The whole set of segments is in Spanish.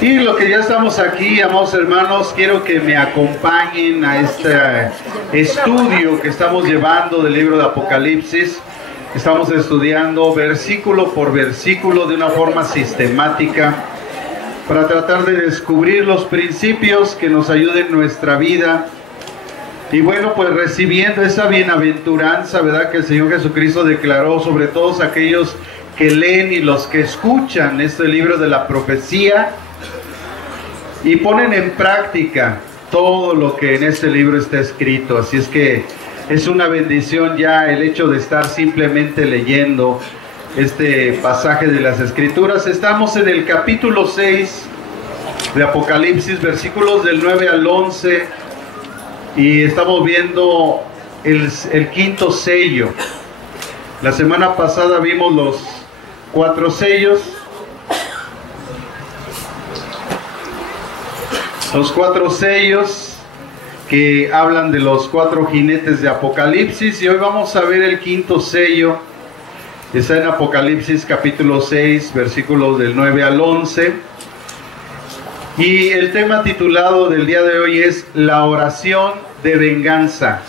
Y lo que ya estamos aquí, amados hermanos, quiero que me acompañen a este estudio que estamos llevando del libro de Apocalipsis. Estamos estudiando versículo por versículo de una forma sistemática para tratar de descubrir los principios que nos ayuden en nuestra vida. Y bueno, pues recibiendo esa bienaventuranza, ¿verdad?, que el Señor Jesucristo declaró sobre todos aquellos que leen y los que escuchan este libro de la profecía y ponen en práctica todo lo que en este libro está escrito. Así es que es una bendición ya el hecho de estar simplemente leyendo este pasaje de las Escrituras. Estamos en el capítulo 6 de Apocalipsis, versículos del 9 al 11, y estamos viendo el quinto sello. La semana pasada vimos los 4 sellos. Los 4 sellos que hablan de los 4 jinetes de Apocalipsis, y hoy vamos a ver el quinto sello. Está en Apocalipsis capítulo 6, versículos del 9 al 11. Y el tema titulado del día de hoy es la oración de venganza.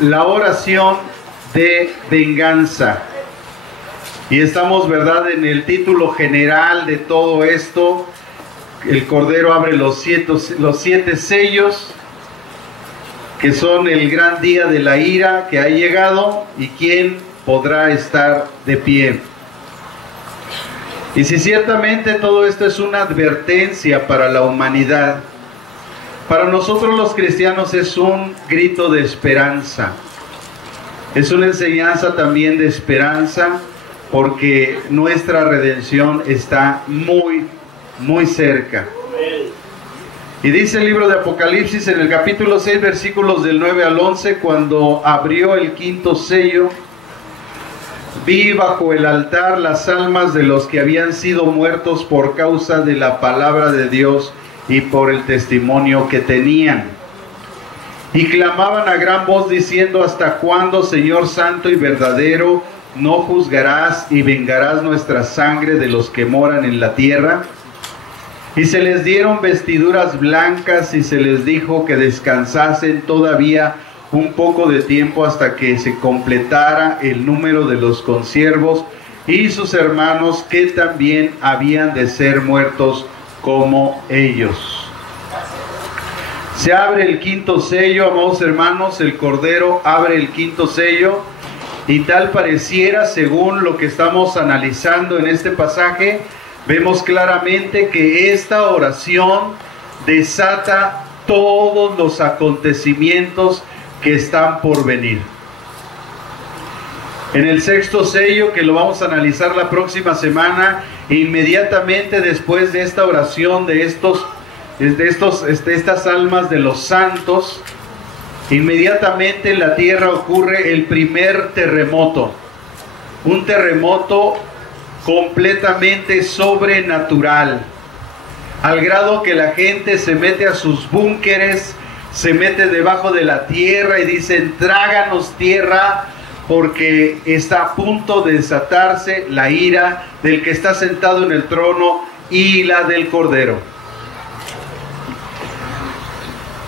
La oración de venganza. Y estamos, ¿verdad?, en el título general de todo esto. El Cordero abre los 7 sellos, que son el gran día de la ira que ha llegado, y quién podrá estar de pie. Y si ciertamente todo esto es una advertencia para la humanidad, para nosotros los cristianos es un grito de esperanza. Es una enseñanza también de esperanza, porque nuestra redención está muy cerca. Y dice el libro de Apocalipsis en el capítulo 6, versículos del 9 al 11: cuando abrió el quinto sello, vi bajo el altar las almas de los que habían sido muertos por causa de la palabra de Dios y por el testimonio que tenían. Y clamaban a gran voz diciendo: ¿hasta cuándo, Señor santo y verdadero, no juzgarás y vengarás nuestra sangre de los que moran en la tierra? Y se les dieron vestiduras blancas y se les dijo que descansasen todavía un poco de tiempo hasta que se completara el número de los consiervos y sus hermanos, que también habían de ser muertos como ellos. Se abre el quinto sello, amados hermanos, el Cordero abre el quinto sello, y tal pareciera, según lo que estamos analizando en este pasaje, vemos claramente que esta oración desata todos los acontecimientos que están por venir. En el sexto sello, que lo vamos a analizar la próxima semana, inmediatamente después de esta oración de estas almas de los santos, inmediatamente en la tierra ocurre el primer terremoto. Un terremoto completamente sobrenatural, al grado que la gente se mete a sus búnkeres, se mete debajo de la tierra y dicen: tráganos tierra, porque está a punto de desatarse la ira del que está sentado en el trono y la del Cordero.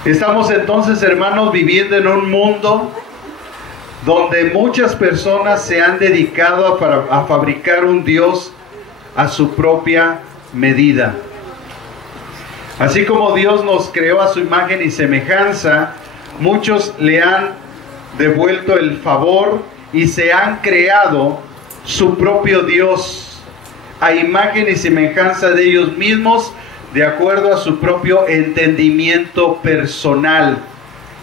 Estamos entonces, hermanos, viviendo en un mundo donde muchas personas se han dedicado a fabricar un Dios a su propia medida. Así como Dios nos creó a su imagen y semejanza, muchos le han devuelto el favor y se han creado su propio Dios a imagen y semejanza de ellos mismos, de acuerdo a su propio entendimiento personal,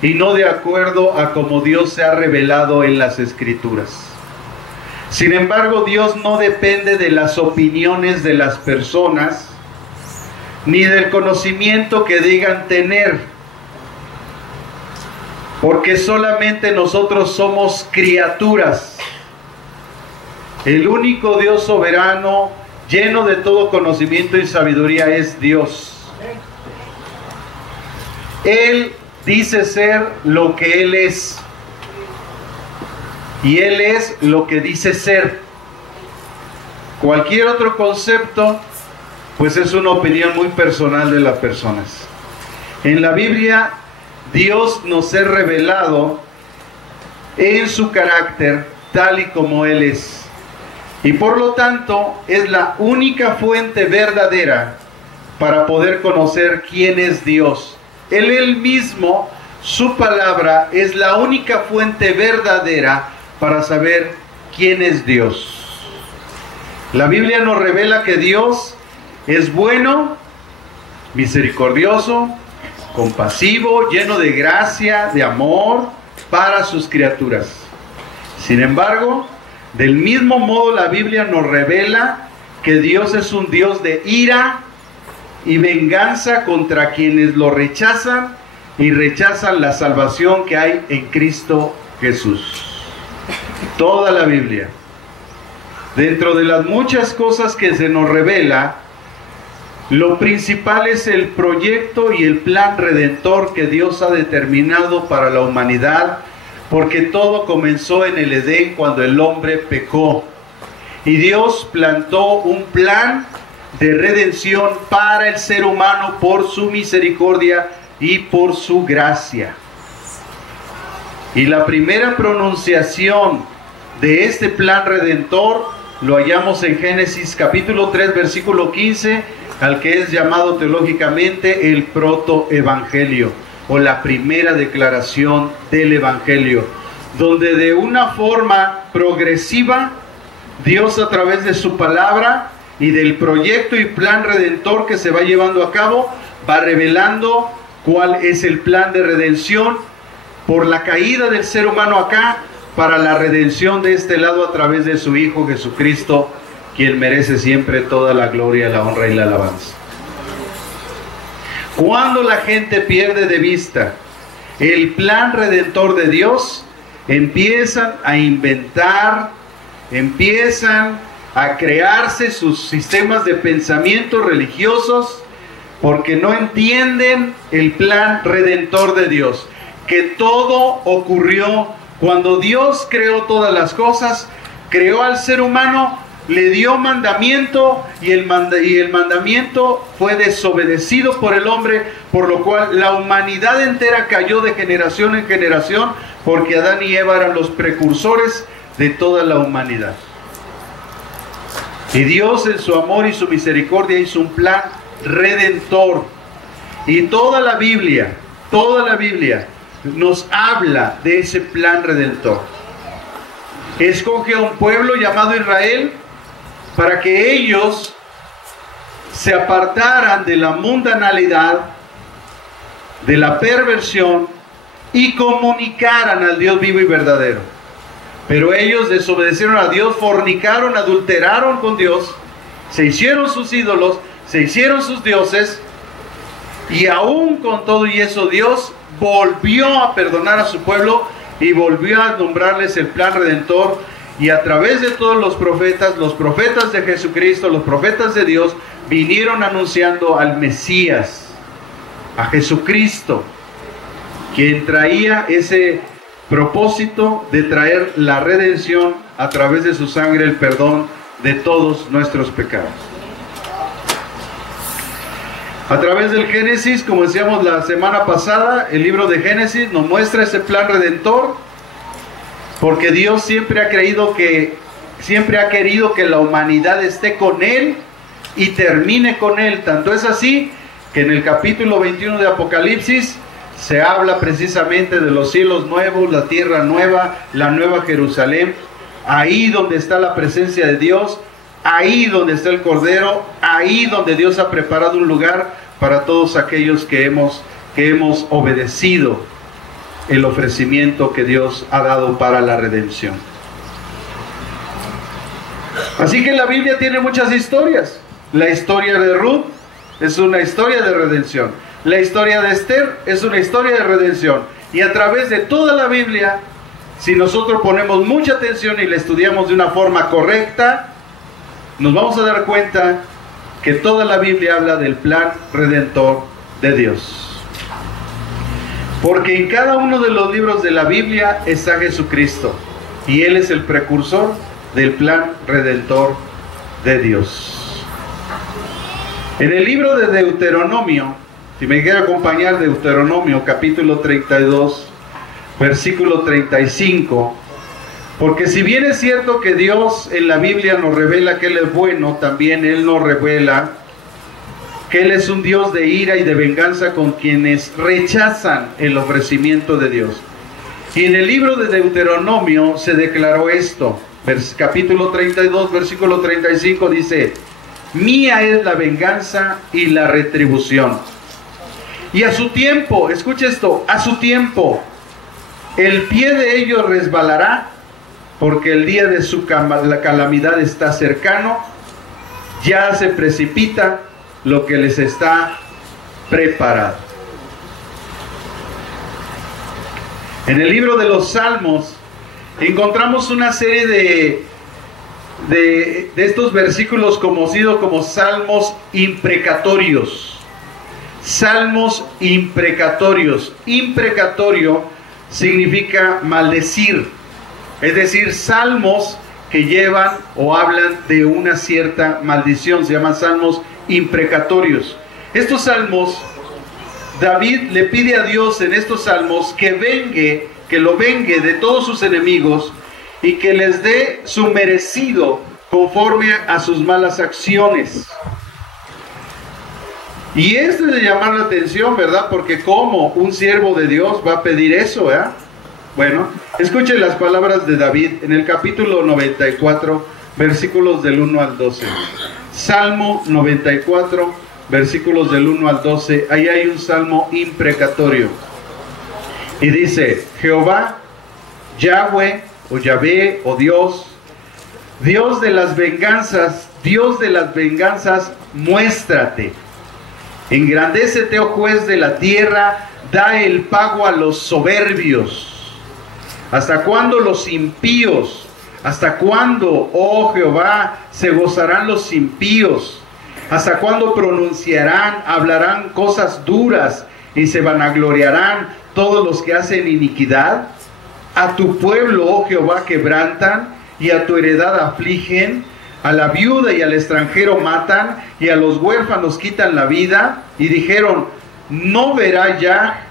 y no de acuerdo a como Dios se ha revelado en las Escrituras. Sin embargo, Dios no depende de las opiniones de las personas, ni del conocimiento que digan tener, porque solamente nosotros somos criaturas. El único Dios soberano, lleno de todo conocimiento y sabiduría, es Dios. Él dice ser lo que Él es, y Él es lo que dice ser. Cualquier otro concepto pues es una opinión muy personal de las personas. En la Biblia, Dios nos es revelado en su carácter tal y como Él es. Y por lo tanto, es la única fuente verdadera para poder conocer quién es Dios. Él mismo, su palabra, es la única fuente verdadera para saber quién es Dios. La Biblia nos revela que Dios es bueno, misericordioso, compasivo, lleno de gracia, de amor para sus criaturas. Sin embargo, del mismo modo la Biblia nos revela que Dios es un Dios de ira y venganza contra quienes lo rechazan y rechazan la salvación que hay en Cristo Jesús. Toda la Biblia. Dentro de las muchas cosas que se nos revela, lo principal es el proyecto y el plan redentor que Dios ha determinado para la humanidad, porque todo comenzó en el Edén cuando el hombre pecó. Y Dios plantó un plan de redención para el ser humano por su misericordia y por su gracia. Y la primera pronunciación de este plan redentor lo hallamos en Génesis capítulo 3, versículo 15, al que es llamado teológicamente el protoevangelio, o la primera declaración del evangelio, donde de una forma progresiva Dios, a través de su palabra y del proyecto y plan redentor que se va llevando a cabo, va revelando cuál es el plan de redención por la caída del ser humano acá, para la redención de este lado a través de su Hijo Jesucristo, quien merece siempre toda la gloria, la honra y la alabanza. Cuando la gente pierde de vista el plan redentor de Dios, empiezan a inventar, empiezan a crearse sus sistemas de pensamiento religiosos, porque no entienden el plan redentor de Dios, que todo ocurrió cuando Dios creó todas las cosas, creó al ser humano, le dio mandamiento y el mandamiento fue desobedecido por el hombre, por lo cual la humanidad entera cayó de generación en generación, porque Adán y Eva eran los precursores de toda la humanidad. Y Dios, en su amor y su misericordia, hizo un plan redentor. Y toda la Biblia nos habla de ese plan redentor. Escoge a un pueblo llamado Israel para que ellos se apartaran de la mundanalidad, de la perversión, y comunicaran al Dios vivo y verdadero. Pero ellos desobedecieron a Dios, fornicaron, adulteraron con Dios, se hicieron sus ídolos, se hicieron sus dioses, y aún con todo y eso Dios volvió a perdonar a su pueblo y volvió a nombrarles el plan redentor, y a través de todos los profetas de Jesucristo, los profetas de Dios, vinieron anunciando al Mesías, a Jesucristo, quien traía ese propósito de traer la redención a través de su sangre, el perdón de todos nuestros pecados. A través del Génesis, como decíamos la semana pasada, el libro de Génesis nos muestra ese plan redentor, porque Dios siempre ha querido que la humanidad esté con Él y termine con Él. Tanto es así que en el capítulo 21 de Apocalipsis se habla precisamente de los cielos nuevos, la tierra nueva, la nueva Jerusalén, ahí donde está la presencia de Dios, ahí donde está el Cordero, ahí donde Dios ha preparado un lugar para todos aquellos que hemos obedecido el ofrecimiento que Dios ha dado para la redención. Así que la Biblia tiene muchas historias. La historia de Ruth es una historia de redención. La historia de Esther es una historia de redención. Y a través de toda la Biblia, si nosotros ponemos mucha atención y la estudiamos de una forma correcta, nos vamos a dar cuenta que toda la Biblia habla del plan redentor de Dios. Porque en cada uno de los libros de la Biblia está Jesucristo, y Él es el precursor del plan redentor de Dios. En el libro de Deuteronomio, si me quiere acompañar, Deuteronomio capítulo 32, versículo 35, porque si bien es cierto que Dios en la Biblia nos revela que Él es bueno, también Él nos revela que Él es un Dios de ira y de venganza con quienes rechazan el ofrecimiento de Dios. Y en el libro de Deuteronomio se declaró esto, capítulo 32, versículo 35 dice: mía es la venganza y la retribución. Y a su tiempo, escuche esto, a su tiempo, el pie de ellos resbalará, porque el día de su calamidad está cercano, ya se precipita lo que les está preparado. En el libro de los Salmos encontramos una serie de estos versículos conocidos como salmos imprecatorios. Salmos imprecatorios. Imprecatorio significa maldecir. Es decir, salmos que llevan o hablan de una cierta maldición. Se llaman salmos imprecatorios. Estos salmos, David le pide a Dios en estos salmos que lo vengue de todos sus enemigos y que les dé su merecido conforme a sus malas acciones. Y esto es de llamar la atención, ¿verdad? Porque ¿cómo un siervo de Dios va a pedir eso, ¿verdad? Bueno, escuchen las palabras de David en el capítulo 94, versículos del 1 al 12. Salmo 94, versículos del 1 al 12. Ahí hay un salmo imprecatorio. Y dice: Jehová, Yahweh, o Yahvé, o Dios, Dios de las venganzas, muéstrate. Engrandécete, oh juez de la tierra, da el pago a los soberbios. ¿Hasta cuándo los impíos? ¿Hasta cuándo, oh Jehová, se gozarán los impíos? ¿Hasta cuándo pronunciarán, hablarán cosas duras y se vanagloriarán todos los que hacen iniquidad? A tu pueblo, oh Jehová, quebrantan y a tu heredad afligen. A la viuda y al extranjero matan y a los huérfanos quitan la vida. Y dijeron: no verá ya,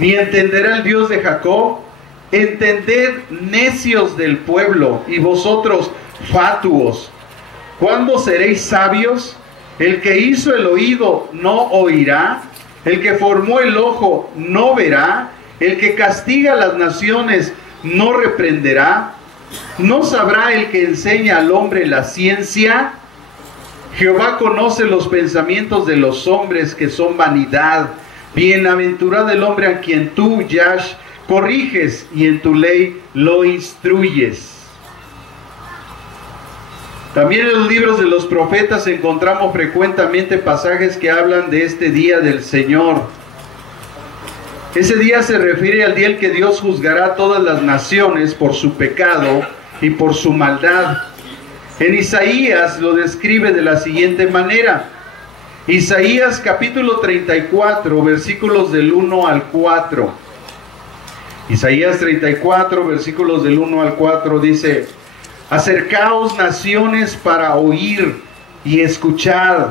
ni entenderá el Dios de Jacob. Entended, necios del pueblo, y vosotros fatuos, ¿cuándo seréis sabios? El que hizo el oído no oirá, el que formó el ojo no verá, el que castiga a las naciones no reprenderá. ¿No sabrá el que enseña al hombre la ciencia? Jehová conoce los pensamientos de los hombres, que son vanidad. Bienaventurado el hombre a quien tú, Yash, corriges y en tu ley lo instruyes. También en los libros de los profetas encontramos frecuentemente pasajes que hablan de este día del Señor. Ese día se refiere al día en que Dios juzgará a todas las naciones por su pecado y por su maldad. En Isaías lo describe de la siguiente manera. Isaías capítulo 34, versículos del 1 al 4. Isaías 34, versículos del 1 al 4 dice: acercaos naciones para oír y escuchad,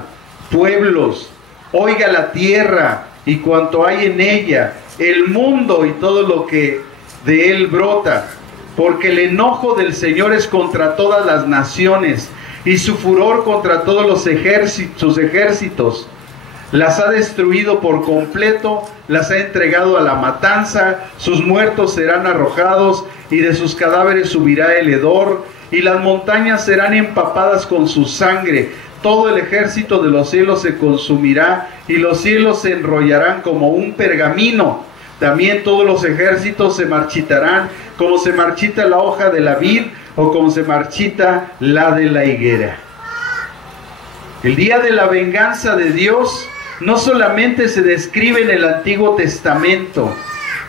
pueblos, oiga la tierra y cuanto hay en ella, el mundo y todo lo que de él brota, porque el enojo del Señor es contra todas las naciones y su furor contra todos sus ejércitos. Las ha destruido por completo, las ha entregado a la matanza, sus muertos serán arrojados y de sus cadáveres subirá el hedor, y las montañas serán empapadas con su sangre. Todo el ejército de los cielos se consumirá y los cielos se enrollarán como un pergamino. También todos los ejércitos se marchitarán como se marchita la hoja de la vid o como se marchita la de la higuera. El día de la venganza de Dios no solamente se describe en el Antiguo Testamento,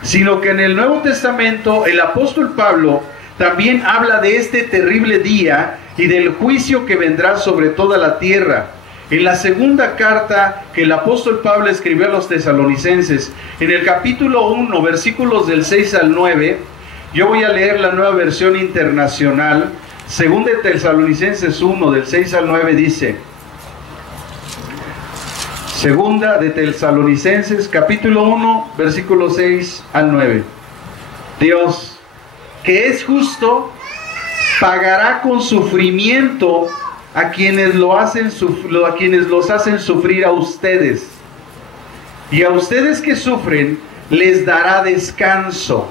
sino que en el Nuevo Testamento el apóstol Pablo también habla de este terrible día y del juicio que vendrá sobre toda la tierra. En la segunda carta que el apóstol Pablo escribió a los tesalonicenses, en el capítulo 1, versículos del 6 al 9, yo voy a leer la Nueva Versión Internacional. Según de Tesalonicenses 1, del 6 al 9 dice: Segunda de Tesalonicenses, capítulo 1, versículos 6 al 9. Dios, que es justo, pagará con sufrimiento a quienes los hacen sufrir a ustedes. Y a ustedes que sufren, les dará descanso,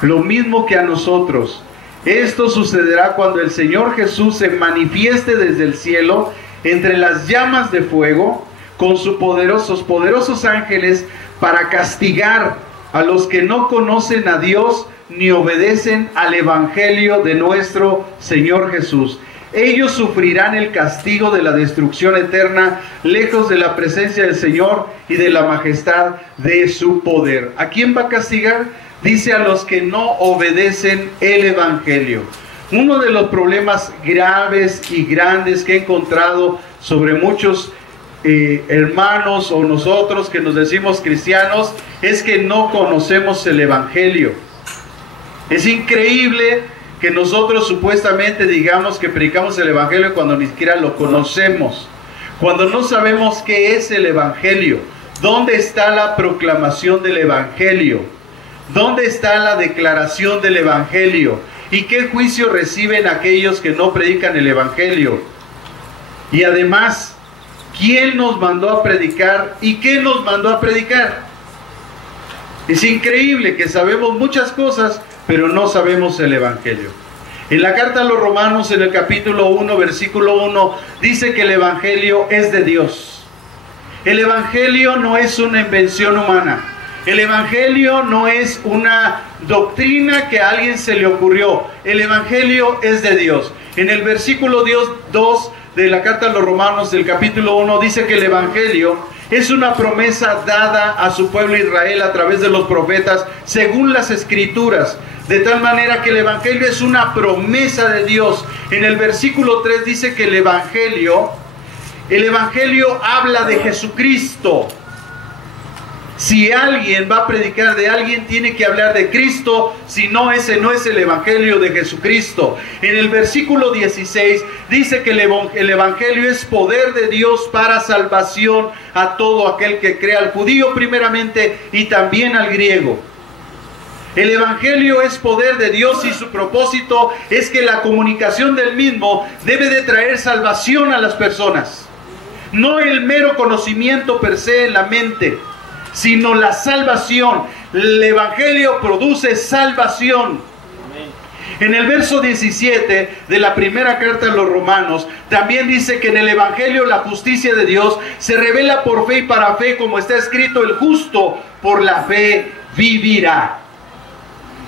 lo mismo que a nosotros. Esto sucederá cuando el Señor Jesús se manifieste desde el cielo, entre las llamas de fuego, con sus poderosos ángeles, para castigar a los que no conocen a Dios ni obedecen al Evangelio de nuestro Señor Jesús. Ellos sufrirán el castigo de la destrucción eterna, lejos de la presencia del Señor y de la majestad de su poder. ¿A quién va a castigar? Dice a los que no obedecen el Evangelio. Uno de los problemas graves y grandes que he encontrado sobre muchos hermanos o nosotros que nos decimos cristianos es que no conocemos el Evangelio. Es increíble que nosotros supuestamente digamos que predicamos el Evangelio cuando ni siquiera lo conocemos, cuando no sabemos qué es el Evangelio, dónde está la proclamación del Evangelio, dónde está la declaración del Evangelio y qué juicio reciben aquellos que no predican el Evangelio. Y además, ¿quién nos mandó a predicar y qué nos mandó a predicar? Es increíble que sabemos muchas cosas, pero no sabemos el Evangelio. En la carta a los Romanos, en el capítulo 1, versículo 1, dice que el Evangelio es de Dios. El Evangelio no es una invención humana. El Evangelio no es una doctrina que a alguien se le ocurrió. El Evangelio es de Dios. En el versículo 2 de la carta a los Romanos, del capítulo 1, dice que el Evangelio es una promesa dada a su pueblo Israel a través de los profetas, según las Escrituras. De tal manera que el Evangelio es una promesa de Dios. En el versículo 3 dice que el Evangelio habla de Jesucristo. Si alguien va a predicar de alguien, tiene que hablar de Cristo, si no, ese no es el Evangelio de Jesucristo. En el versículo 16 dice que el Evangelio es poder de Dios para salvación a todo aquel que crea, al judío primeramente y también al griego. El Evangelio es poder de Dios y su propósito es que la comunicación del mismo debe de traer salvación a las personas. No el mero conocimiento per se en la mente, sino la salvación. El Evangelio produce salvación. En el verso 17 de la primera carta a los Romanos, también dice que en el Evangelio la justicia de Dios se revela por fe y para fe, como está escrito: el justo por la fe vivirá.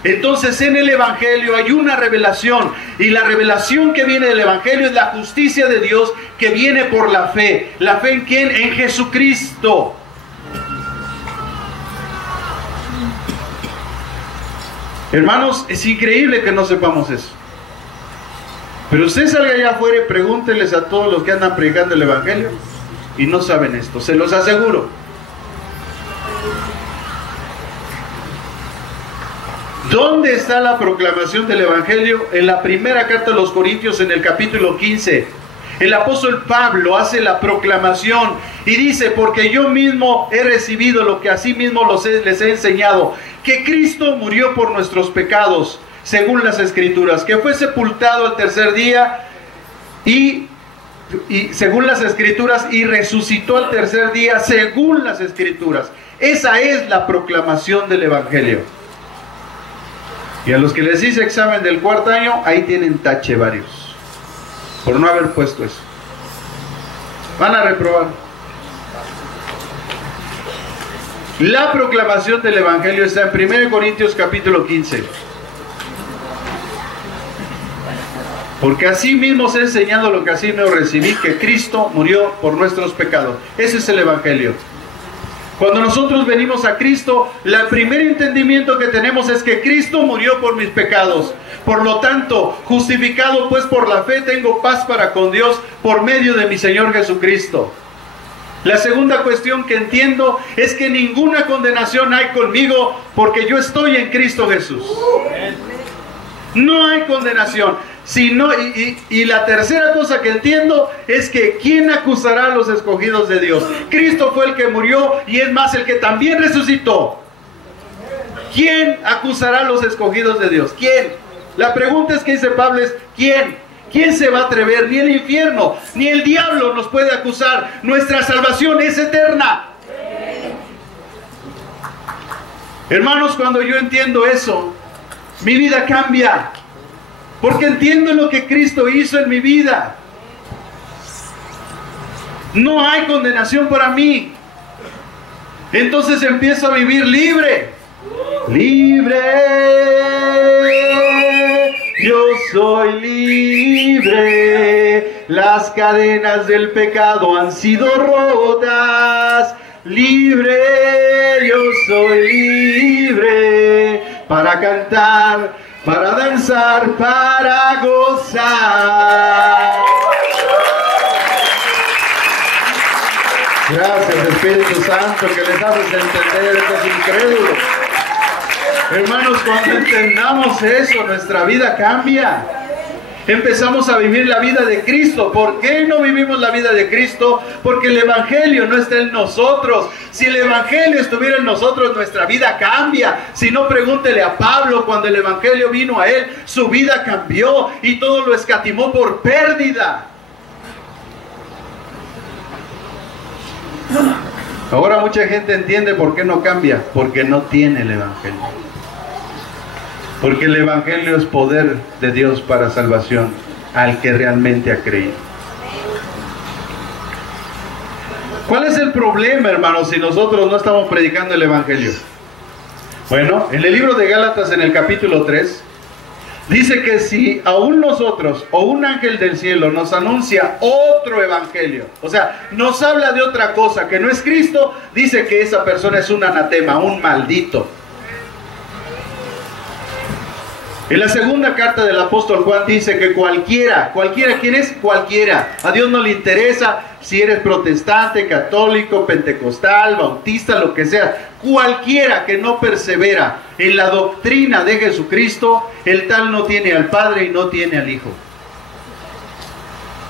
Entonces en el Evangelio hay una revelación, y la revelación que viene del Evangelio es la justicia de Dios que viene por la fe. ¿La fe en quién? En Jesucristo. Hermanos, es increíble que no sepamos eso. Pero usted salga allá afuera y pregúnteles a todos los que andan predicando el Evangelio y no saben esto, se los aseguro. ¿Dónde está la proclamación del Evangelio? En la primera carta a los Corintios, en el capítulo 15. El apóstol Pablo hace la proclamación y dice: porque yo mismo he recibido lo que asimismo les he enseñado, que Cristo murió por nuestros pecados, según las Escrituras, que fue sepultado al tercer día y según las Escrituras, y resucitó al tercer día, según las Escrituras. Esa es la proclamación del Evangelio. Y a los que les hice examen del cuarto año, ahí tienen tache varios, por no haber puesto eso. Van a reprobar. La proclamación del Evangelio está en 1 Corintios capítulo 15. Porque así mismo os he enseñado lo que así me recibí, que Cristo murió por nuestros pecados. Ese es el Evangelio. Cuando nosotros venimos a Cristo, el primer entendimiento que tenemos es que Cristo murió por mis pecados. Por lo tanto, justificado pues por la fe, tengo paz para con Dios por medio de mi Señor Jesucristo. La segunda cuestión que entiendo es que ninguna condenación hay conmigo, porque yo estoy en Cristo Jesús. No hay condenación. Y la tercera cosa que entiendo es que ¿quién acusará a los escogidos de Dios? Cristo fue el que murió y es más el que también resucitó. ¿Quién acusará a los escogidos de Dios? ¿Quién? La pregunta es que dice Pablo es ¿quién? ¿Quién se va a atrever? Ni el infierno, ni el diablo nos puede acusar. Nuestra salvación es eterna. Hermanos, cuando yo entiendo eso, mi vida cambia. Porque entiendo lo que Cristo hizo en mi vida. No hay condenación para mí. Entonces empiezo a vivir libre. Libre. Yo soy libre. Las cadenas del pecado han sido rotas. Libre. Yo soy libre. Para cantar, para danzar, para gozar. Gracias, Espíritu Santo, que les haces entender estos incrédulos. Hermanos, cuando entendamos eso, nuestra vida cambia. Empezamos a vivir la vida de Cristo. ¿Por qué no vivimos la vida de Cristo? Porque el Evangelio no está en nosotros. Si el Evangelio estuviera en nosotros, nuestra vida cambia. Si no, pregúntele a Pablo, cuando el Evangelio vino a él, su vida cambió y todo lo escatimó por pérdida. Ahora mucha gente entiende por qué no cambia, porque no tiene el Evangelio. Porque el Evangelio es poder de Dios para salvación al que realmente ha creído. ¿Cuál es el problema, hermanos, si nosotros no estamos predicando el Evangelio? Bueno, en el libro de Gálatas, en el capítulo 3, dice que si aún nosotros o un ángel del cielo nos anuncia otro evangelio, o sea, nos habla de otra cosa que no es Cristo, dice que esa persona es un anatema, un maldito. En la segunda carta del apóstol Juan dice que cualquiera, ¿quién es? Cualquiera. A Dios no le interesa si eres protestante, católico, pentecostal, bautista, lo que sea. Cualquiera que no persevera en la doctrina de Jesucristo, el tal no tiene al Padre y no tiene al Hijo.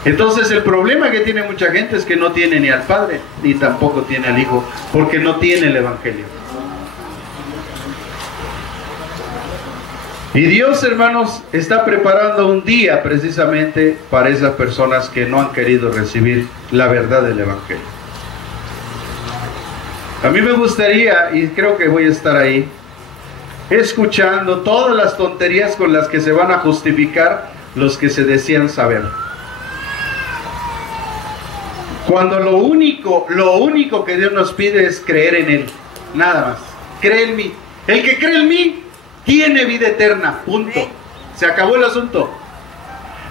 Entonces el problema que tiene mucha gente es que no tiene ni al Padre, ni tampoco tiene al Hijo, porque no tiene el Evangelio. Y Dios, hermanos, está preparando un día precisamente para esas personas que no han querido recibir la verdad del Evangelio. A mí me gustaría, y creo que voy a estar ahí, escuchando todas las tonterías con las que se van a justificar los que se decían saber. Cuando lo único que Dios nos pide es creer en Él, nada más. Cree en mí. El que cree en mí tiene vida eterna, punto. Se acabó el asunto.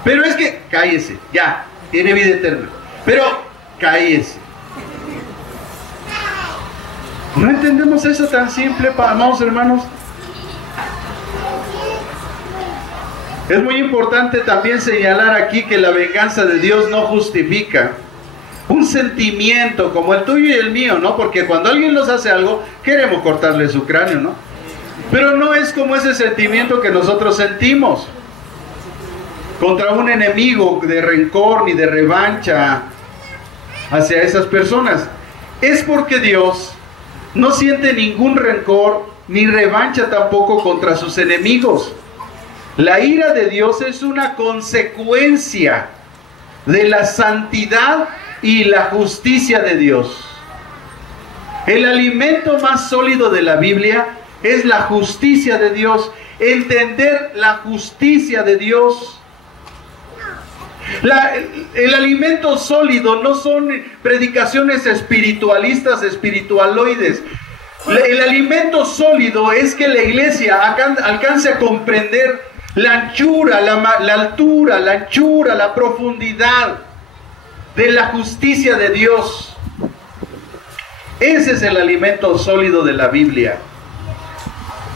Pero es que, cállese, ya, tiene vida eterna. Pero, cállese. ¿No entendemos eso tan simple, amados hermanos? Es muy importante también señalar aquí que la venganza de Dios no justifica un sentimiento como el tuyo y el mío, ¿no? Porque cuando alguien nos hace algo, queremos cortarle su cráneo, ¿no? Pero no es como ese sentimiento que nosotros sentimos contra un enemigo de rencor ni de revancha hacia esas personas. Es porque Dios no siente ningún rencor ni revancha tampoco contra sus enemigos. La ira de Dios es una consecuencia de la santidad y la justicia de Dios. El alimento más sólido de la Biblia es la justicia de Dios. Entender la justicia de Dios. El alimento sólido no son predicaciones espiritualistas, espiritualoides. El alimento sólido es que la iglesia alcance a comprender la anchura, la altura, la anchura, la profundidad de la justicia de Dios. Ese es el alimento sólido de la Biblia.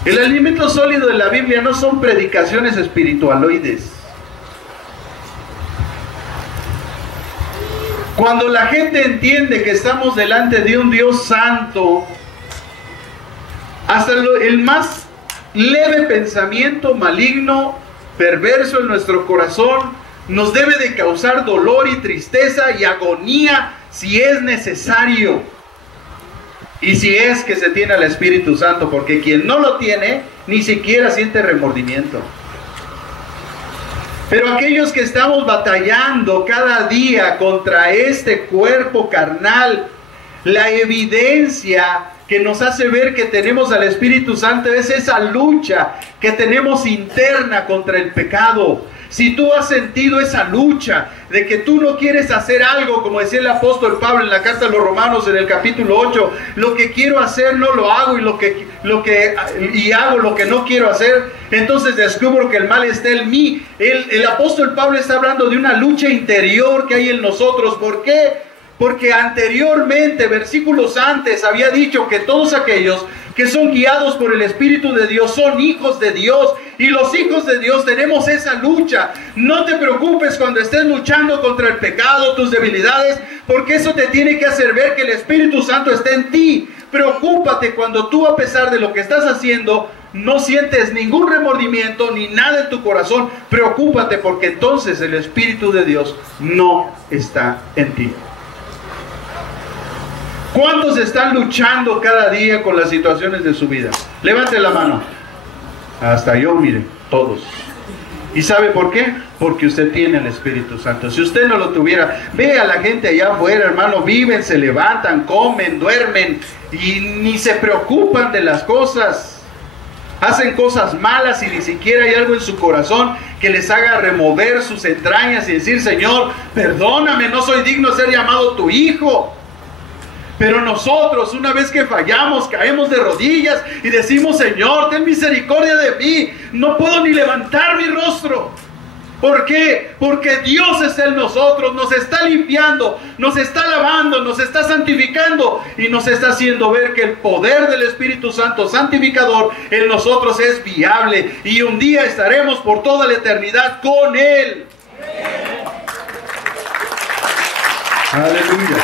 El alimento sólido de la Biblia no son predicaciones espiritualoides. Cuando la gente entiende que estamos delante de un Dios santo, hasta el más leve pensamiento maligno perverso en nuestro corazón nos debe de causar dolor y tristeza y agonía si es necesario. Y si es que se tiene al Espíritu Santo, porque quien no lo tiene, ni siquiera siente remordimiento. Pero aquellos que estamos batallando cada día contra este cuerpo carnal, la evidencia que nos hace ver que tenemos al Espíritu Santo es esa lucha que tenemos interna contra el pecado. Si tú has sentido esa lucha de que tú no quieres hacer algo, como decía el apóstol Pablo en la carta a los Romanos en el capítulo 8, lo que quiero hacer no lo hago y hago lo que no quiero hacer, entonces descubro que el mal está en mí. El apóstol Pablo está hablando de una lucha interior que hay en nosotros. ¿Por qué? Porque anteriormente, versículos antes, había dicho que todos aquellos que son guiados por el Espíritu de Dios son hijos de Dios, y los hijos de Dios tenemos esa lucha. No te preocupes cuando estés luchando contra el pecado, tus debilidades, porque eso te tiene que hacer ver que el Espíritu Santo está en ti. Preocúpate cuando tú, a pesar de lo que estás haciendo, no sientes ningún remordimiento ni nada en tu corazón. Preocúpate, porque entonces el Espíritu de Dios no está en ti. ¿Cuántos están luchando cada día con las situaciones de su vida? Levante la mano. Hasta yo, miren, todos. ¿Y sabe por qué? Porque usted tiene el Espíritu Santo. Si usted no lo tuviera, ve a la gente allá afuera, hermano, viven, se levantan, comen, duermen y ni se preocupan de las cosas. Hacen cosas malas y ni siquiera hay algo en su corazón que les haga remover sus entrañas y decir: Señor, perdóname, no soy digno de ser llamado tu hijo. Pero nosotros, una vez que fallamos, caemos de rodillas y decimos: Señor, ten misericordia de mí, no puedo ni levantar mi rostro. ¿Por qué? Porque Dios está en nosotros, nos está limpiando, nos está lavando, nos está santificando y nos está haciendo ver que el poder del Espíritu Santo santificador en nosotros es viable, y un día estaremos por toda la eternidad con Él. Aleluya.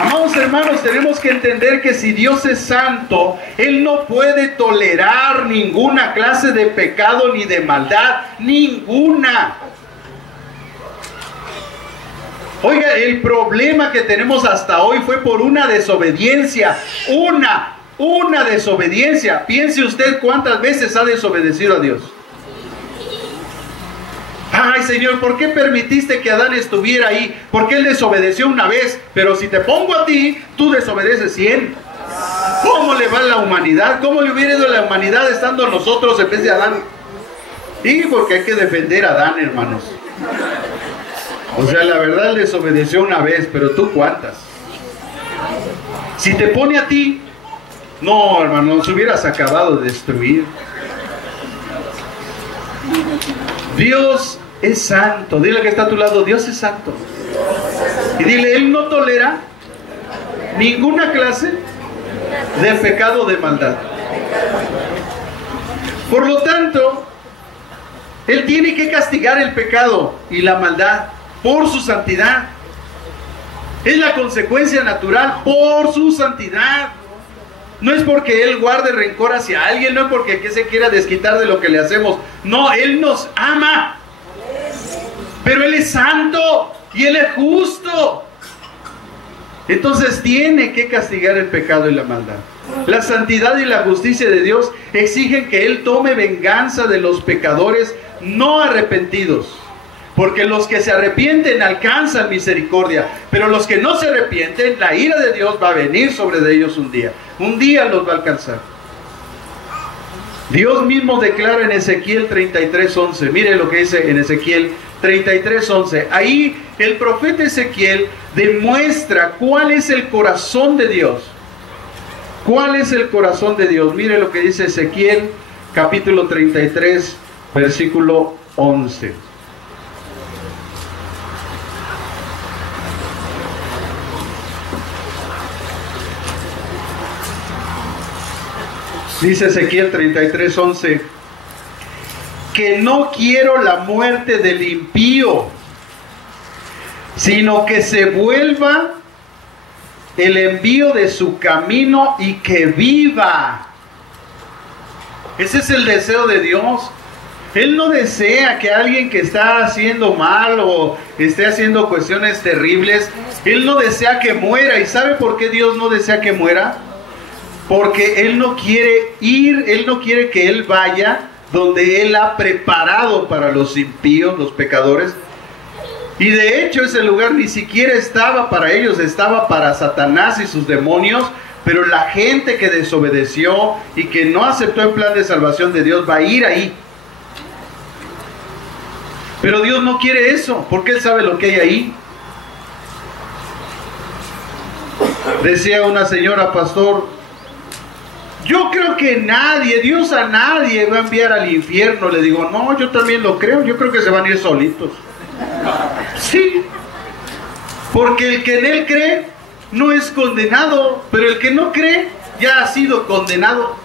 Amados hermanos, tenemos que entender que si Dios es santo, Él no puede tolerar ninguna clase de pecado ni de maldad, ninguna. Oiga, el problema que tenemos hasta hoy fue por una desobediencia, una desobediencia. Piense usted cuántas veces ha desobedecido a Dios. Ay, Señor, ¿por qué permitiste que Adán estuviera ahí? Porque él desobedeció una vez, pero si te pongo a ti, tú desobedeces 100. ¿Cómo le va a la humanidad? ¿Cómo le hubiera ido a la humanidad estando nosotros en vez de Adán? Y porque hay que defender a Adán, hermanos. O sea, la verdad, él desobedeció una vez, pero tú ¿cuántas? Si te pone a ti, no, hermano, nos hubieras acabado de destruir. Dios es santo. Dile que está a tu lado: Dios es santo. Y dile: Él no tolera ninguna clase de pecado o de maldad. Por lo tanto, Él tiene que castigar el pecado y la maldad por su santidad. Es la consecuencia natural por su santidad. No es porque Él guarde rencor hacia alguien, no es porque se quiera desquitar de lo que le hacemos. No, Él nos ama. Pero Él es santo y Él es justo. Entonces tiene que castigar el pecado y la maldad. La santidad y la justicia de Dios exigen que Él tome venganza de los pecadores no arrepentidos. Porque los que se arrepienten alcanzan misericordia, pero los que no se arrepienten, la ira de Dios va a venir sobre ellos un día. Un día los va a alcanzar. Dios mismo declara en Ezequiel 33:11. Mire lo que dice en Ezequiel 33:11. Ahí el profeta Ezequiel demuestra cuál es el corazón de Dios. ¿Cuál es el corazón de Dios? Mire lo que dice Ezequiel capítulo 33, versículo 11. Dice Ezequiel 33:11, que no quiero la muerte del impío, sino que se vuelva el envío de su camino y que viva. Ese es el deseo de Dios. Él no desea que alguien que está haciendo mal o esté haciendo cuestiones terribles, Él no desea que muera. ¿Y sabe por qué Dios no desea que muera? Porque Él no quiere ir, Él no quiere que Él vaya donde Él ha preparado para los impíos, los pecadores. Y de hecho ese lugar ni siquiera estaba para ellos, estaba para Satanás y sus demonios. Pero la gente que desobedeció y que no aceptó el plan de salvación de Dios va a ir ahí. Pero Dios no quiere eso, porque Él sabe lo que hay ahí. Decía una señora, pastor, yo creo que nadie, Dios a nadie va a enviar al infierno. Le digo, no, yo también lo creo, yo creo que se van a ir solitos. Sí, porque el que en Él cree no es condenado, pero el que no cree ya ha sido condenado.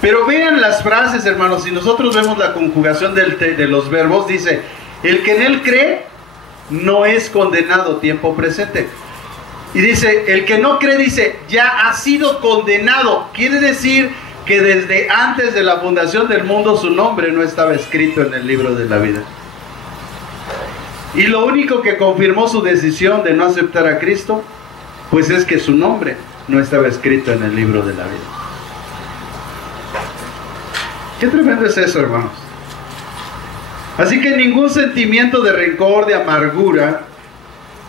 Pero vean las frases, hermanos, si nosotros vemos la conjugación de los verbos, dice, el que en Él cree no es condenado, tiempo presente. Y dice, el que no cree, dice, ya ha sido condenado. Quiere decir que desde antes de la fundación del mundo su nombre no estaba escrito en el libro de la vida. Y lo único que confirmó su decisión de no aceptar a Cristo, pues es que su nombre no estaba escrito en el libro de la vida. Qué tremendo es eso, hermanos. Así que ningún sentimiento de rencor, de amargura,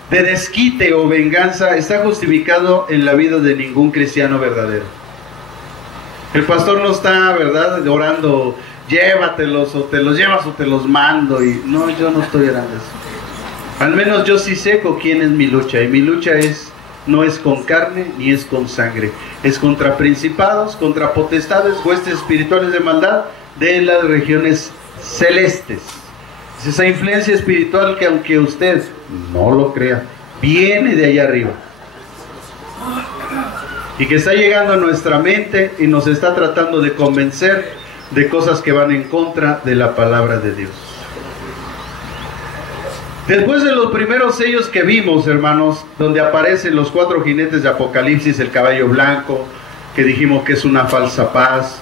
de desquite o venganza está justificado en la vida de ningún cristiano verdadero. El pastor no está, ¿verdad?, orando, llévatelos, o te los llevas o te los mando. Y no, yo no estoy orando eso. Al menos yo sí sé con quién es mi lucha. Y mi lucha no es con carne ni es con sangre. Es contra principados, contra potestades, huestes espirituales de maldad de las regiones celestes. Es esa influencia espiritual que, aunque usted no lo crea, viene de allá arriba. Y que está llegando a nuestra mente y nos está tratando de convencer de cosas que van en contra de la palabra de Dios. Después de los primeros sellos que vimos, hermanos, donde aparecen los 4 jinetes de Apocalipsis, el caballo blanco, que dijimos que es una falsa paz,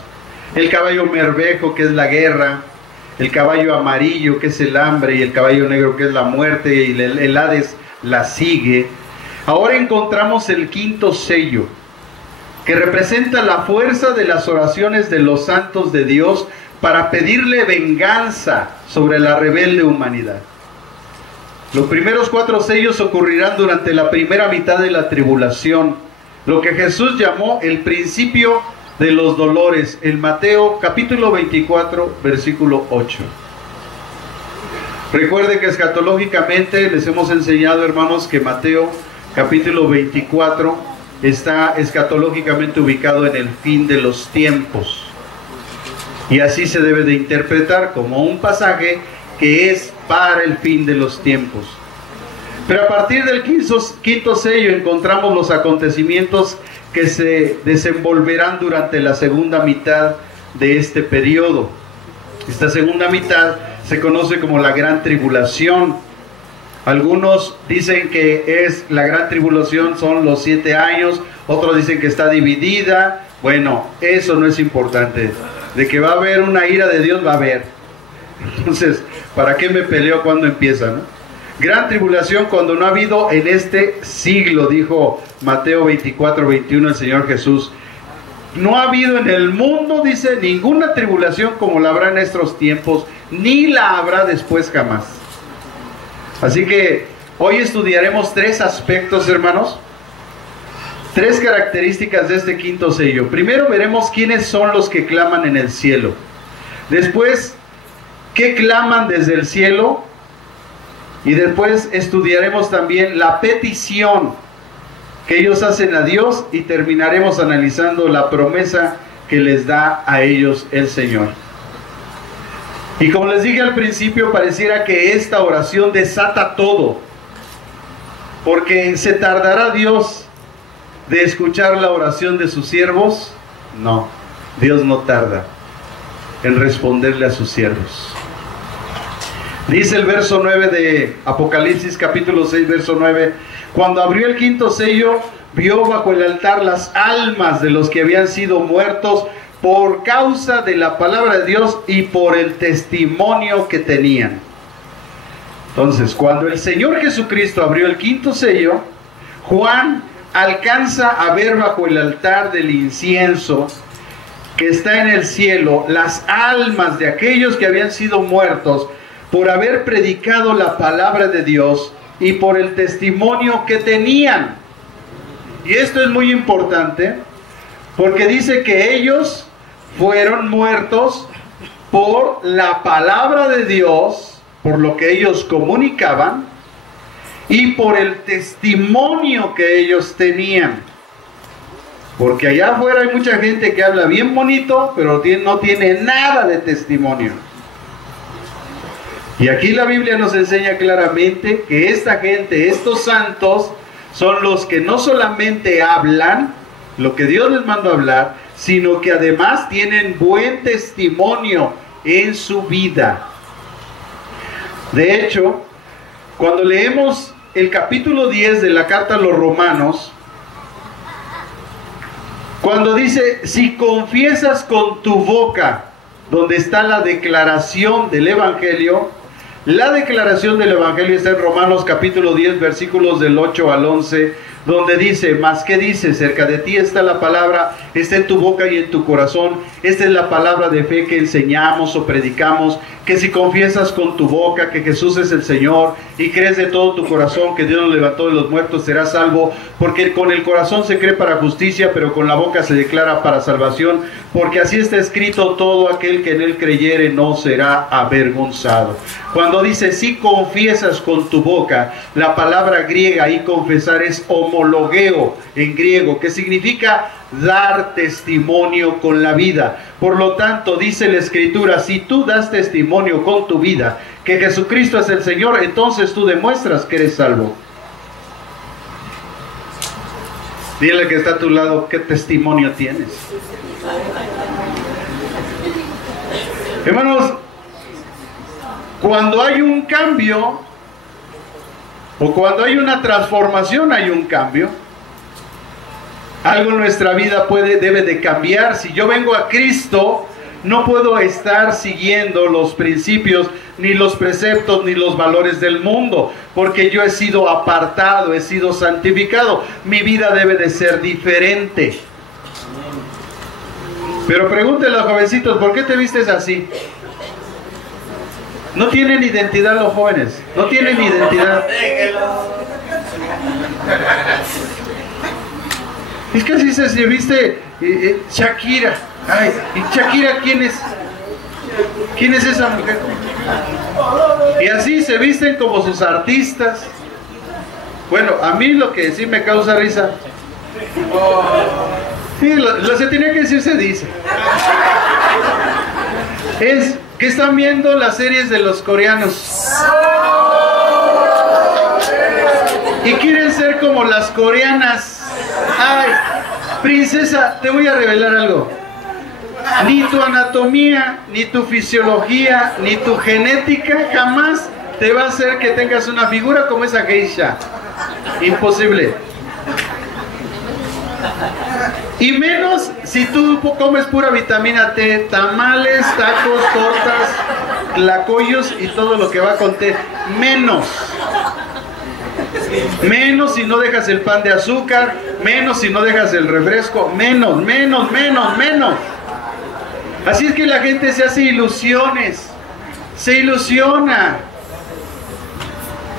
el caballo mervejo, que es la guerra, el caballo amarillo, que es el hambre, y el caballo negro, que es la muerte, y el Hades la sigue. Ahora encontramos el 5.º sello, que representa la fuerza de las oraciones de los santos de Dios para pedirle venganza sobre la rebelde humanidad. Los primeros 4 sellos ocurrirán durante la primera mitad de la tribulación, lo que Jesús llamó el principio de los dolores, en Mateo capítulo 24, versículo 8. Recuerde que escatológicamente les hemos enseñado, hermanos, que Mateo capítulo 24 está escatológicamente ubicado en el fin de los tiempos. Y así se debe de interpretar como un pasaje que es para el fin de los tiempos. Pero a partir del 5.º sello encontramos los acontecimientos que se desenvolverán durante la segunda mitad de este periodo. Esta segunda mitad se conoce como la Gran Tribulación. Algunos dicen que es la Gran Tribulación, son los 7 años, otros dicen que está dividida. Bueno, eso no es importante. De que va a haber una ira de Dios, va a haber. Entonces, ¿para qué me peleo cuando empieza, no? Gran tribulación cuando no ha habido en este siglo, dijo Mateo 24, 21 el Señor Jesús. No ha habido en el mundo, dice, ninguna tribulación como la habrá en estos tiempos, ni la habrá después jamás. Así que hoy estudiaremos 3 aspectos, hermanos, 3 características de este 5.º sello. Primero veremos quiénes son los que claman en el cielo. Después, ¿qué claman desde el cielo? Y después estudiaremos también la petición que ellos hacen a Dios y terminaremos analizando la promesa que les da a ellos el Señor. Y como les dije al principio, pareciera que esta oración desata todo, porque ¿se tardará Dios de escuchar la oración de sus siervos? No, Dios no tarda en responderle a sus siervos. Dice el verso 9 de Apocalipsis capítulo 6, verso 9, cuando abrió el 5.º sello, vio bajo el altar las almas de los que habían sido muertos por causa de la palabra de Dios y por el testimonio que tenían. Entonces, cuando el Señor Jesucristo abrió el quinto sello, Juan alcanza a ver bajo el altar del incienso que está en el cielo las almas de aquellos que habían sido muertos por haber predicado la palabra de Dios y por el testimonio que tenían. Y esto es muy importante porque dice que ellos fueron muertos por la palabra de Dios, por lo que ellos comunicaban y por el testimonio que ellos tenían. Porque allá afuera hay mucha gente que habla bien bonito, pero no tiene nada de testimonio. Y aquí la Biblia nos enseña claramente que esta gente, estos santos, son los que no solamente hablan lo que Dios les mandó a hablar, sino que además tienen buen testimonio en su vida. De hecho, cuando leemos el capítulo 10 de la carta a los Romanos, cuando dice, si confiesas con tu boca, donde está la declaración del Evangelio, la declaración del Evangelio está en Romanos capítulo 10, versículos del 8 al 11, donde dice, ¿más qué dice? Cerca de ti está la palabra, está en tu boca y en tu corazón. Esta es la palabra de fe que enseñamos o predicamos, que si confiesas con tu boca que Jesús es el Señor y crees de todo tu corazón que Dios nos levantó de los muertos, serás salvo, porque con el corazón se cree para justicia, pero con la boca se declara para salvación, porque así está escrito, todo aquel que en él creyere no será avergonzado. Cuando dice si confiesas con tu boca, la palabra griega y confesar es homologeo en griego, que significa dar testimonio con la vida. Por lo tanto, dice la Escritura, si tú das testimonio con tu vida que Jesucristo es el Señor, entonces tú demuestras que eres salvo. Dile que está a tu lado, ¿qué testimonio tienes? Hermanos, cuando hay un cambio o cuando hay una transformación, hay un cambio. Algo en nuestra vida debe de cambiar. Si yo vengo a Cristo, no puedo estar siguiendo los principios, ni los preceptos, ni los valores del mundo, porque yo he sido apartado, he sido santificado. Mi vida debe de ser diferente. Pero pregúntenle a los jovencitos, ¿por qué te vistes así? No tienen identidad los jóvenes, no tienen identidad. Es que así se viste Shakira. Ay, ¿y Shakira quién es? ¿Quién es esa mujer? Y así se visten como sus artistas. Bueno, a mí lo que sí me causa risa, sí, lo se tenía que decir se dice, es que están viendo las series de los coreanos y quieren ser como las coreanas. Ay, princesa, te voy a revelar algo. Ni tu anatomía, ni tu fisiología, ni tu genética jamás te va a hacer que tengas una figura como esa geisha. Imposible. Y menos si tú comes pura vitamina T, tamales, tacos, tortas, tlacoyos y todo lo que va con té. Menos si no dejas el pan de azúcar, menos si no dejas el refresco, menos. Así es que la gente se hace ilusiones, se ilusiona,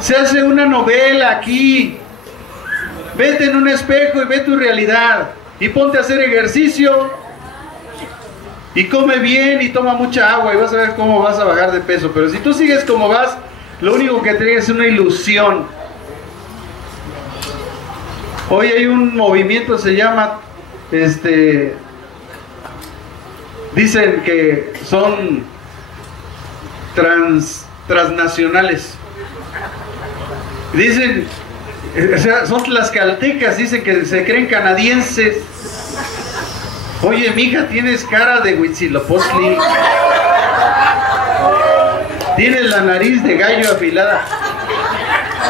se hace una novela aquí. Vete en un espejo y ve tu realidad y ponte a hacer ejercicio y come bien y toma mucha agua y vas a ver cómo vas a bajar de peso. Pero si tú sigues como vas, lo único que tienes es una ilusión. Hoy hay un movimiento, se llama, dicen que son transnacionales. Dicen, o sea, son tlaxcaltecas, dicen que se creen canadienses. Oye, mija, tienes cara de Huitzilopochtli. Tienes la nariz de gallo afilada.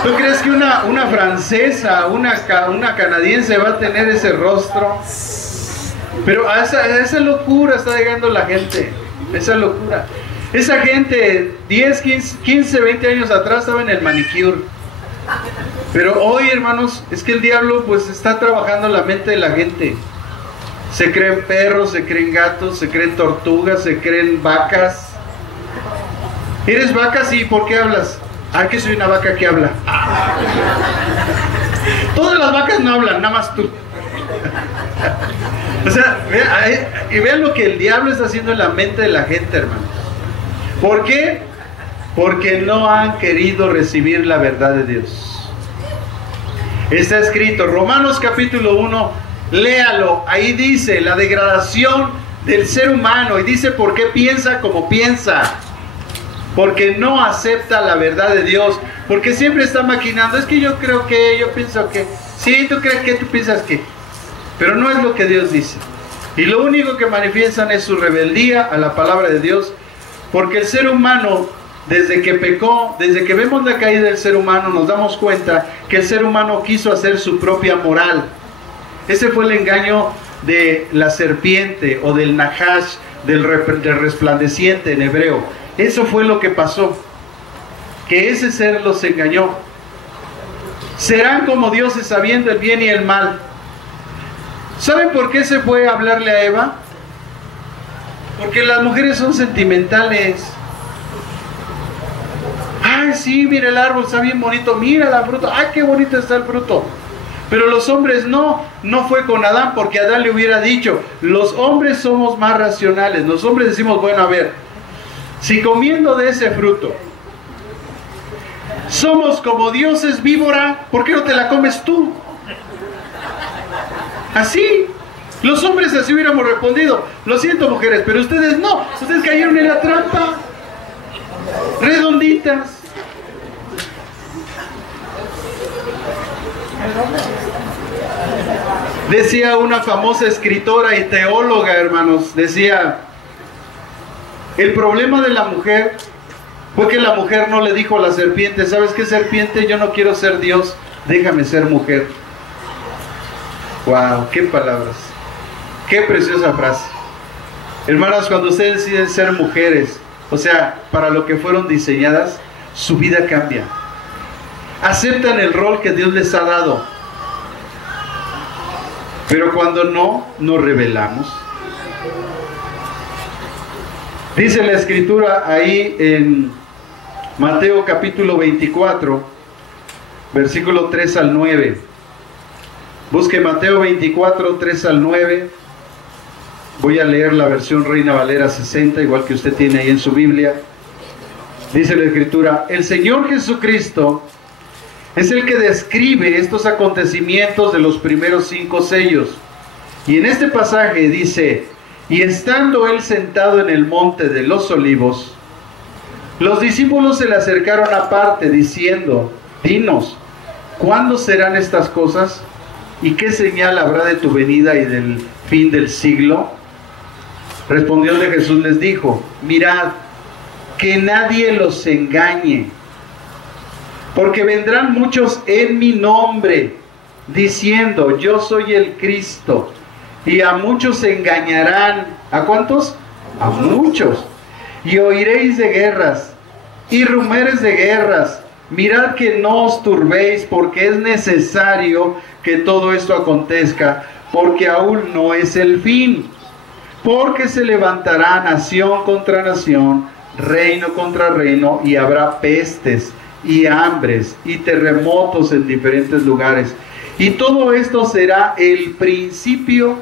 ¿Tú crees que una francesa, una canadiense va a tener ese rostro? Pero a esa locura está llegando la gente, esa locura. Esa gente 10, 15, 20 años atrás estaba en el manicure. Pero hoy, hermanos, es que el diablo pues está trabajando en la mente de la gente. Se creen perros, se creen gatos, se creen tortugas, se creen vacas. ¿Eres vaca? Sí, ¿por qué hablas? Ah, que soy una vaca que habla. Todas las vacas no hablan, nada más tú. O sea, vean lo que el diablo está haciendo en la mente de la gente, hermanos. ¿Por qué? Porque no han querido recibir la verdad de Dios. Está escrito, Romanos capítulo 1, léalo, ahí dice la degradación del ser humano y dice por qué piensa como piensa. Porque no acepta la verdad de Dios, porque siempre está maquinando, es que yo creo que, yo pienso que, sí, tú crees que, tú piensas que, pero no es lo que Dios dice. Y lo único que manifiestan es su rebeldía a la palabra de Dios, porque el ser humano, desde que pecó, desde que vemos la caída del ser humano, nos damos cuenta que el ser humano quiso hacer su propia moral. Ese fue el engaño de la serpiente o del Nahash, del resplandeciente en hebreo. Eso fue lo que pasó, que ese ser los engañó. Serán como dioses sabiendo el bien y el mal. ¿Saben por qué se fue a hablarle a Eva? Porque las mujeres son sentimentales. Ay, sí, mira el árbol, está bien bonito, mira la fruta, ay, qué bonito está el fruto. Pero los hombres no fue con Adán, porque Adán le hubiera dicho, los hombres somos más racionales, los hombres decimos, bueno, a ver, si comiendo de ese fruto somos como dioses víbora, ¿por qué no te la comes tú? Así, los hombres así hubiéramos respondido, lo siento mujeres, pero ustedes no, ustedes cayeron en la trampa, redonditas. Decía una famosa escritora y teóloga, hermanos, decía, el problema de la mujer fue que la mujer no le dijo a la serpiente, ¿sabes qué, serpiente? Yo no quiero ser Dios, déjame ser mujer. Wow, qué palabras, qué preciosa frase. Hermanas, cuando ustedes deciden ser mujeres, o sea, para lo que fueron diseñadas, su vida cambia. Aceptan el rol que Dios les ha dado. Pero cuando no, nos rebelamos. Dice la escritura ahí en Mateo capítulo 24, versículo 3 al 9. Busque Mateo 24, 3 al 9. Voy a leer la versión Reina Valera 60, igual que usted tiene ahí en su Biblia. Dice la escritura, el Señor Jesucristo es el que describe estos acontecimientos de los primeros 5 sellos. Y en este pasaje dice, y estando él sentado en el monte de los olivos, los discípulos se le acercaron aparte diciendo, dinos, ¿cuándo serán estas cosas? ¿Y qué señal habrá de tu venida y del fin del siglo? Respondióle Jesús, les dijo, mirad, que nadie los engañe, porque vendrán muchos en mi nombre, diciendo, yo soy el Cristo, y a muchos se engañarán. ¿A cuántos? A muchos. Y oiréis de guerras, y rumores de guerras. Mirad que no os turbéis, porque es necesario que todo esto acontezca, porque aún no es el fin. Porque se levantará nación contra nación, reino contra reino, y habrá pestes y hambres y terremotos en diferentes lugares. Y todo esto será el principio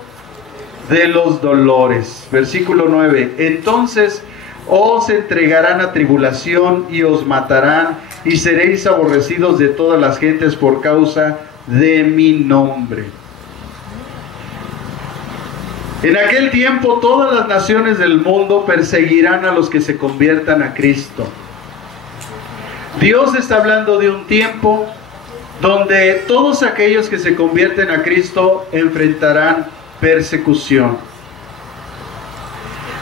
de los dolores. Versículo 9. Entonces os entregarán a tribulación y os matarán, y seréis aborrecidos de todas las gentes por causa de mi nombre. En aquel tiempo todas las naciones del mundo perseguirán a los que se conviertan a Cristo. Dios está hablando de un tiempo donde todos aquellos que se convierten a Cristo enfrentarán persecución.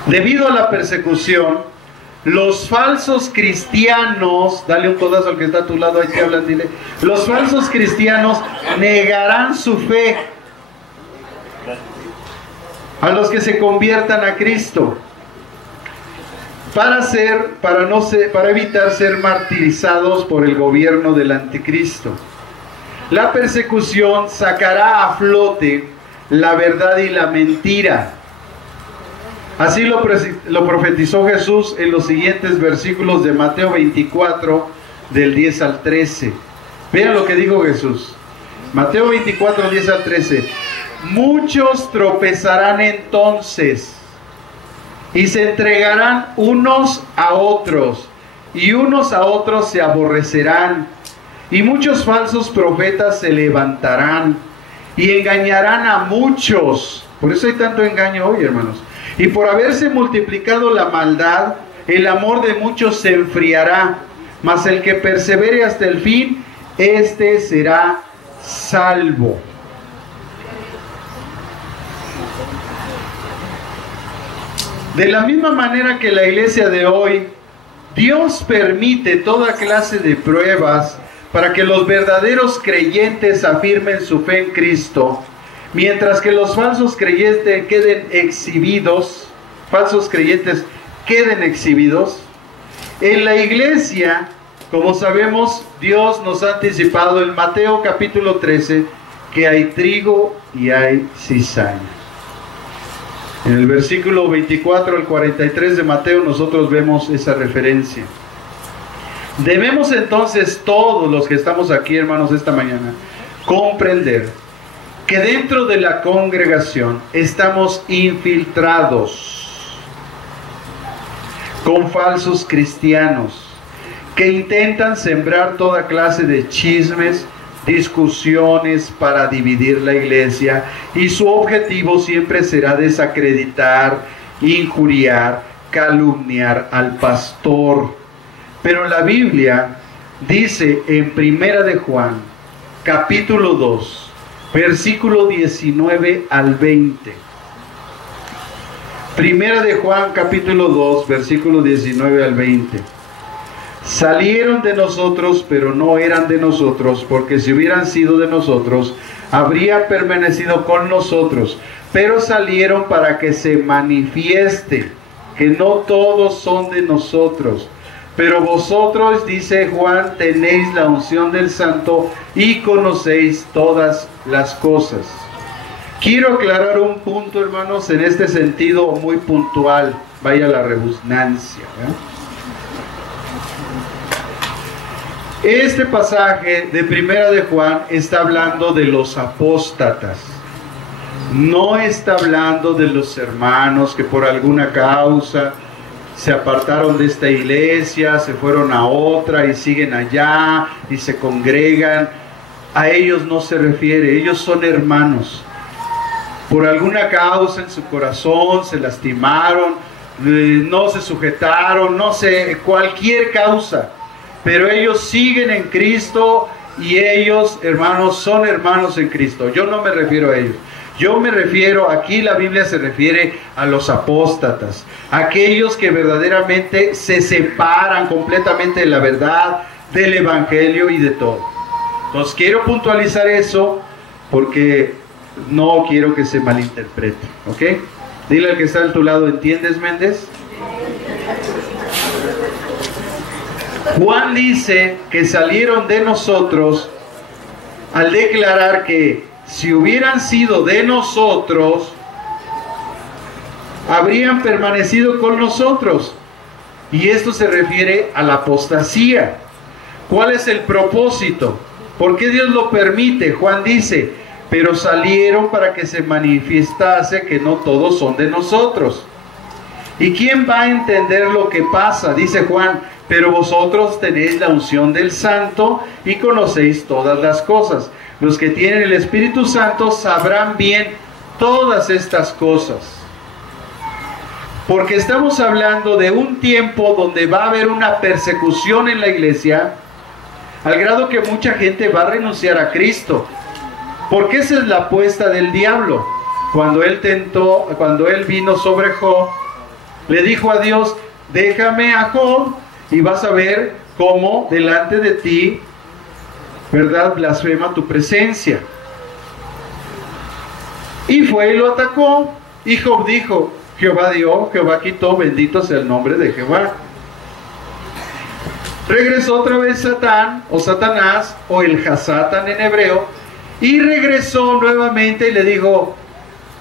Debido a la persecución, los falsos cristianos, dale un codazo al que está a tu lado, ahí te hablan, dile, los falsos cristianos negarán su fe. a los que se conviertan a Cristo, para evitar ser martirizados por el gobierno del anticristo. La persecución sacará a flote la verdad y la mentira. Así lo profetizó Jesús en los siguientes versículos de Mateo 24, del 10 al 13. Vean lo que dijo Jesús. Mateo 24, 10 al 13. Muchos tropezarán entonces y se entregarán unos a otros, y unos a otros se aborrecerán, y muchos falsos profetas se levantarán y engañarán a muchos. Por eso hay tanto engaño hoy, hermanos. Y por haberse multiplicado la maldad, el amor de muchos se enfriará, mas el que persevere hasta el fin, este será salvo. De la misma manera que la iglesia de hoy, Dios permite toda clase de pruebas para que los verdaderos creyentes afirmen su fe en Cristo, mientras que los falsos creyentes queden exhibidos. En la iglesia, como sabemos, Dios nos ha anticipado en Mateo capítulo 13 que hay trigo y hay cizaña. En el versículo 24 al 43 de Mateo nosotros vemos esa referencia. Debemos entonces, todos los que estamos aquí, hermanos, esta mañana, comprender que dentro de la congregación estamos infiltrados con falsos cristianos que intentan sembrar toda clase de chismes, discusiones para dividir la iglesia, y su objetivo siempre será desacreditar, injuriar, calumniar al pastor. Pero la Biblia dice en Primera de Juan, capítulo 2, versículo 19 al 20. Primera de Juan, capítulo 2, versículo 19 al 20. Salieron de nosotros, pero no eran de nosotros, porque si hubieran sido de nosotros, habrían permanecido con nosotros. Pero salieron para que se manifieste que no todos son de nosotros. Pero vosotros, dice Juan, tenéis la unción del Santo y conocéis todas las cosas. Quiero aclarar un punto, hermanos, en este sentido muy puntual. Vaya la redundancia, Este pasaje de Primera de Juan está hablando de los apóstatas. No está hablando de los hermanos que por alguna causa se apartaron de esta iglesia, se fueron a otra y siguen allá y se congregan. A ellos no se refiere, ellos son hermanos. Por alguna causa en su corazón se lastimaron, no se sujetaron, no sé, cualquier causa. Pero ellos siguen en Cristo y ellos, hermanos, son hermanos en Cristo. Yo no me refiero a ellos. Yo me refiero, aquí la Biblia se refiere a los apóstatas, aquellos que verdaderamente se separan completamente de la verdad, del evangelio y de todo. Entonces quiero puntualizar eso porque no quiero que se malinterprete, ¿ok? Dile al que está a tu lado, ¿entiendes, Méndez? Juan dice que salieron de nosotros al declarar que si hubieran sido de nosotros, habrían permanecido con nosotros. Y esto se refiere a la apostasía. ¿Cuál es el propósito? ¿Por qué Dios lo permite? Juan dice, pero salieron para que se manifestase que no todos son de nosotros. ¿Y quién va a entender lo que pasa? Dice Juan, pero vosotros tenéis la unción del Santo y conocéis todas las cosas. Los que tienen el Espíritu Santo sabrán bien todas estas cosas. Porque estamos hablando de un tiempo donde va a haber una persecución en la iglesia, al grado que mucha gente va a renunciar a Cristo. Porque esa es la apuesta del diablo. Cuando él vino sobre Job, le dijo a Dios, déjame a Job y vas a ver cómo delante de ti, ¿verdad?, blasfema tu presencia. Y fue y lo atacó Y Job dijo, Jehová dio, Jehová quitó, bendito sea el nombre de Jehová. Regresó otra vez Satán, o Satanás, o el Hasatán en hebreo, y regresó nuevamente y le dijo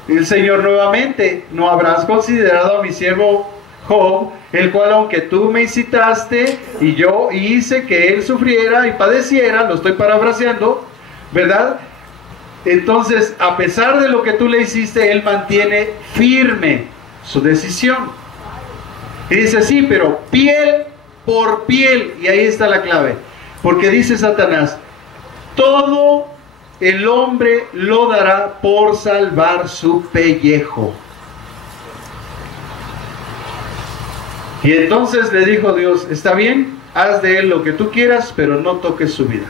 el Señor nuevamente, ¿no habrás considerado a mi siervo Job, el cual aunque tú me incitaste y yo hice que él sufriera y padeciera, lo estoy parafraseando, ¿verdad? Entonces, a pesar de lo que tú le hiciste, él mantiene firme su decisión. Y dice, sí, pero piel por piel, y ahí está la clave, porque dice Satanás, todo el hombre lo dará por salvar su pellejo. Y entonces le dijo Dios, está bien, haz de él lo que tú quieras, pero no toques su vida.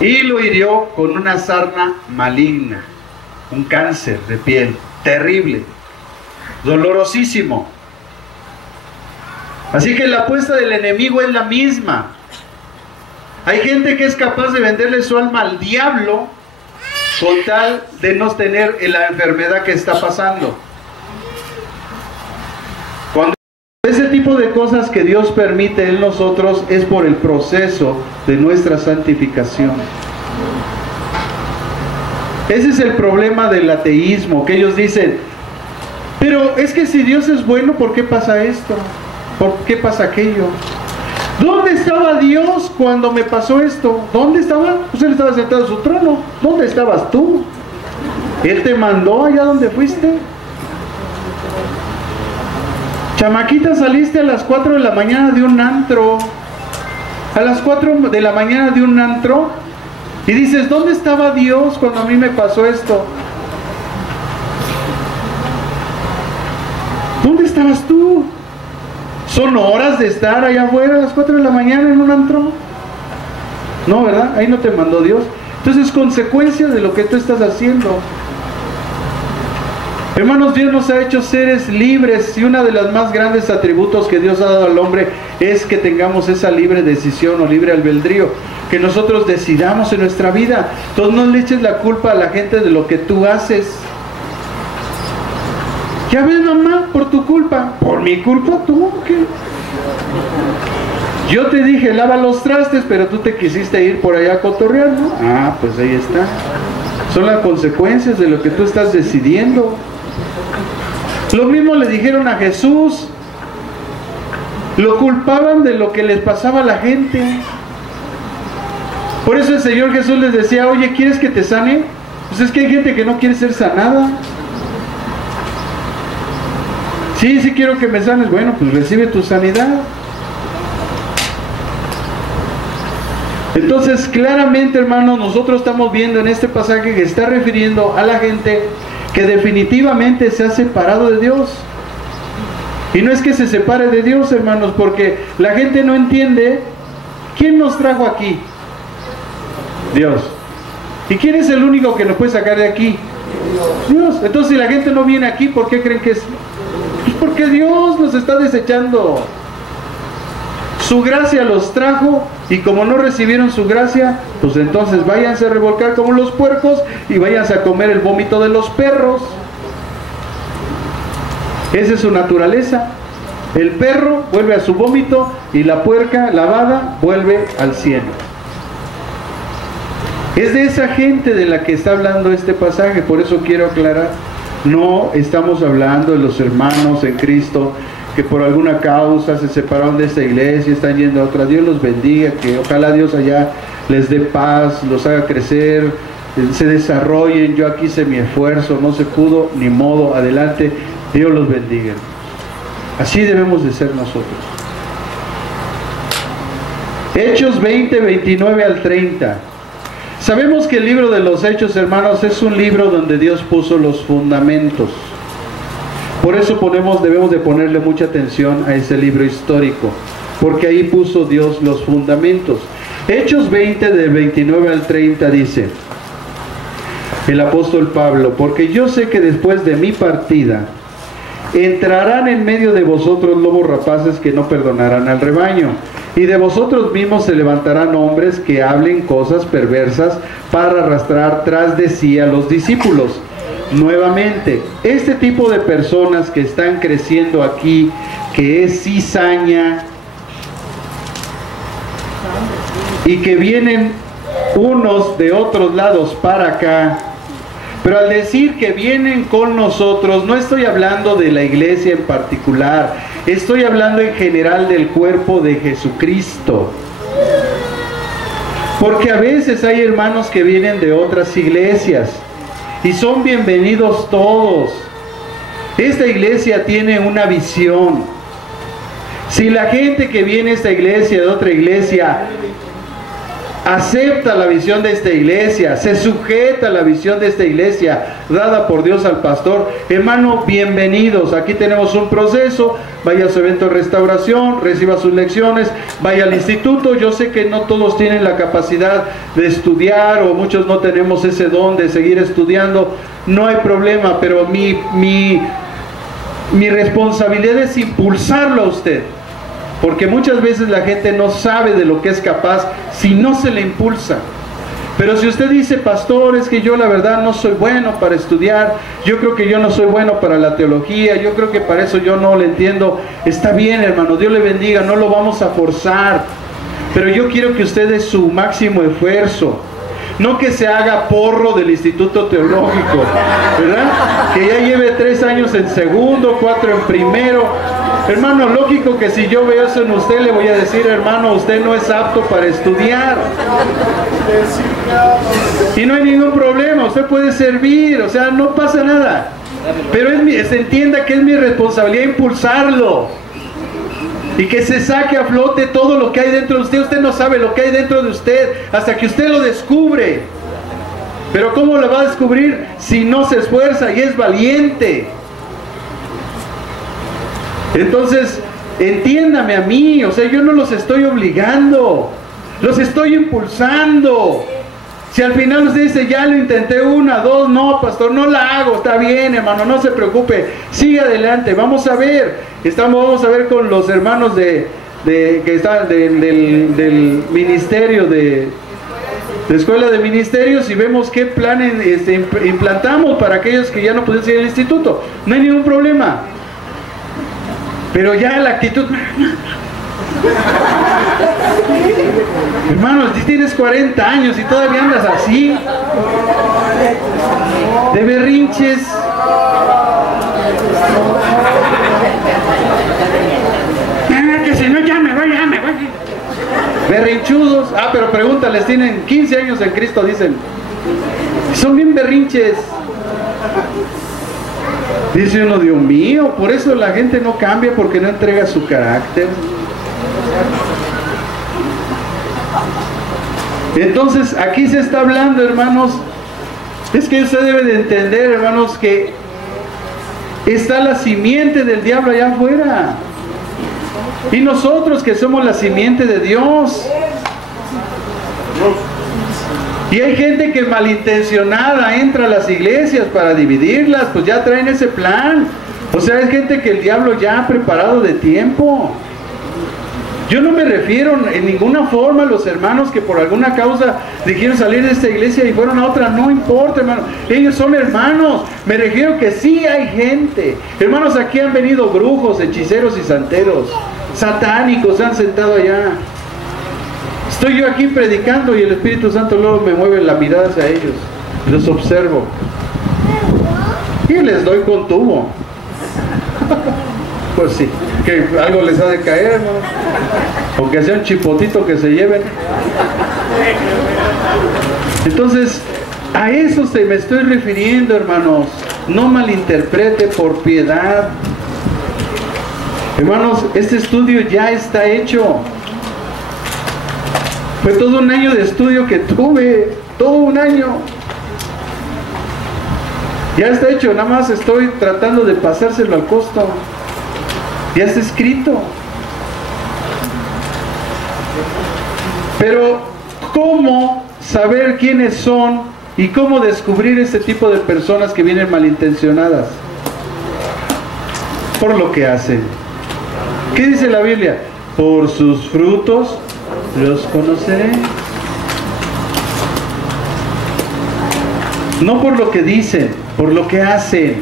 Y lo hirió con una sarna maligna, un cáncer de piel, terrible, dolorosísimo. Así que la apuesta del enemigo es la misma. Hay gente que es capaz de venderle su alma al diablo con tal de no tener la enfermedad que está pasando. Cuando ese tipo de cosas que Dios permite en nosotros es por el proceso de nuestra santificación. Ese es el problema del ateísmo, que ellos dicen, pero es que si Dios es bueno, ¿por qué pasa esto? ¿Por qué pasa aquello? ¿Dónde estaba Dios cuando me pasó esto? ¿Dónde estaba? Pues Él estaba sentado en su trono. ¿Dónde estabas tú? Él te mandó allá donde fuiste. Chamaquita, saliste a las 4 de la mañana de un antro. A las 4 de la mañana de un antro. Y dices, ¿dónde estaba Dios cuando a mí me pasó esto? ¿Dónde estabas tú? ¿Son horas de estar allá afuera a las 4 de la mañana en un antro? No, ¿verdad? Ahí no te mandó Dios. Entonces es consecuencia de lo que tú estás haciendo. Hermanos, Dios nos ha hecho seres libres y uno de los más grandes atributos que Dios ha dado al hombre es que tengamos esa libre decisión o libre albedrío, que nosotros decidamos en nuestra vida. Entonces no le eches la culpa a la gente de lo que tú haces. Ya ves, mamá, por tu culpa. ¿Por mi culpa? ¿Tú qué? Yo te dije, lava los trastes, pero tú te quisiste ir por allá a cotorrear, ¿no? Ah, pues ahí está. Son las consecuencias de lo que tú estás decidiendo. Lo mismo le dijeron a Jesús. Lo culpaban de lo que les pasaba a la gente. Por eso el Señor Jesús les decía, oye, ¿quieres que te sane? Pues es que hay gente que no quiere ser sanada. Sí, sí quiero que me sanes. Bueno, pues recibe tu sanidad. Entonces, claramente, hermanos, nosotros estamos viendo en este pasaje que está refiriendo a la gente que definitivamente se ha separado de Dios. Y no es que se separe de Dios, hermanos, porque la gente no entiende quién nos trajo aquí. Dios. ¿Y quién es el único que nos puede sacar de aquí? Dios. Entonces, si la gente no viene aquí, ¿por qué creen que es? Pues porque Dios nos está desechando. Su gracia los trajo y como no recibieron su gracia, pues entonces váyanse a revolcar como los puercos y váyanse a comer el vómito de los perros. Esa es su naturaleza. El perro vuelve a su vómito y la puerca lavada vuelve al cielo. Es de esa gente de la que está hablando este pasaje, por eso quiero aclarar. No estamos hablando de los hermanos en Cristo que por alguna causa se separaron de esta iglesia, están yendo a otra. Dios los bendiga, que ojalá Dios allá les dé paz, los haga crecer, se desarrollen. Yo aquí hice mi esfuerzo, no se pudo, ni modo, adelante. Dios los bendiga. Así debemos de ser nosotros. Hechos 20, 29 al 30. Sabemos que el libro de los Hechos, hermanos, es un libro donde Dios puso los fundamentos. Por eso debemos de ponerle mucha atención a ese libro histórico, porque ahí puso Dios los fundamentos. Hechos 20, del 29 al 30 dice el apóstol Pablo, porque yo sé que después de mi partida entrarán en medio de vosotros lobos rapaces que no perdonarán al rebaño, y de vosotros mismos se levantarán hombres que hablen cosas perversas para arrastrar tras de sí a los discípulos. nuevamente, este tipo de personas que están creciendo aquí, que es cizaña, y que vienen unos de otros lados para acá, pero al decir que vienen con nosotros, no estoy hablando de la iglesia en particular, estoy hablando en general del cuerpo de Jesucristo. Porque a veces hay hermanos que vienen de otras iglesias y son bienvenidos todos. Esta iglesia tiene una visión. Si la gente que viene a esta iglesia de otra iglesia acepta la visión de esta iglesia, se sujeta a la visión de esta iglesia dada por Dios al pastor, hermano, bienvenidos. Aquí tenemos un proceso. Vaya a su evento de restauración, reciba sus lecciones, vaya al instituto. Yo sé que no todos tienen la capacidad de estudiar, o muchos no tenemos ese don de seguir estudiando. No hay problema, pero mi responsabilidad es impulsarlo a usted. Porque muchas veces la gente no sabe de lo que es capaz si no se le impulsa. Pero si usted dice, pastor, es que yo la verdad no soy bueno para estudiar, yo creo que yo no soy bueno para la teología, yo creo que para eso yo no le entiendo, está bien, hermano, Dios le bendiga, no lo vamos a forzar. Pero yo quiero que usted dé su máximo esfuerzo. No que se haga porro del Instituto Teológico, ¿verdad? Que ya lleve 3 años en segundo, 4 en primero. Hermano, lógico que si yo veo eso en usted, le voy a decir, hermano, usted no es apto para estudiar. Y no hay ningún problema, usted puede servir, o sea, no pasa nada. Pero se entienda que es mi responsabilidad impulsarlo. Y que se saque a flote todo lo que hay dentro de usted. Usted no sabe lo que hay dentro de usted hasta que usted lo descubre. Pero ¿cómo lo va a descubrir si no se esfuerza y es valiente? Entonces, entiéndame a mí, o sea, yo no los estoy obligando, los estoy impulsando. Si al final usted dice, ya lo intenté 1, 2, no, pastor, no la hago, está bien, hermano, no se preocupe, sigue adelante, vamos a ver. Vamos a ver con los hermanos que están del ministerio, de escuela de ministerios, y vemos qué plan implantamos para aquellos que ya no pueden seguir el instituto. No hay ningún problema. Pero ya la actitud... Hermano, si tienes 40 años y todavía andas así, de berrinches. Que si no, ya me voy. Berrinchudos. Pero pregúntales, tienen 15 años en Cristo, dicen. Son bien berrinches. Dice uno, Dios mío, por eso la gente no cambia, porque no entrega su carácter. Entonces, aquí se está hablando, hermanos, es que usted debe de entender, hermanos, que está la simiente del diablo allá afuera. Y nosotros que somos la simiente de Dios. Y hay gente que malintencionada entra a las iglesias para dividirlas, pues ya traen ese plan. O sea, es gente que el diablo ya ha preparado de tiempo. Yo no me refiero en ninguna forma a los hermanos que por alguna causa dijeron salir de esta iglesia y fueron a otra. No importa, hermano. Ellos son hermanos. Me refiero que sí hay gente. Hermanos, aquí han venido brujos, hechiceros y santeros. Satánicos se han sentado allá. Estoy yo aquí predicando y el Espíritu Santo luego me mueve la mirada hacia ellos. Los observo. Y les doy con tubo. Pues sí, que algo les ha de caer, hermano. Aunque sea un chipotito que se lleven. Entonces, a eso me estoy refiriendo, hermanos. No malinterprete, por piedad. Hermanos, este estudio ya está hecho. Fue todo un año de estudio que tuve. Todo un año. Ya está hecho, nada más estoy tratando de pasárselo al costo. Ya está escrito. Pero, ¿cómo saber quiénes son y cómo descubrir este tipo de personas que vienen malintencionadas? Por lo que hacen. ¿Qué dice la Biblia? Por sus frutos los conoceré. No por lo que dicen, por lo que hacen.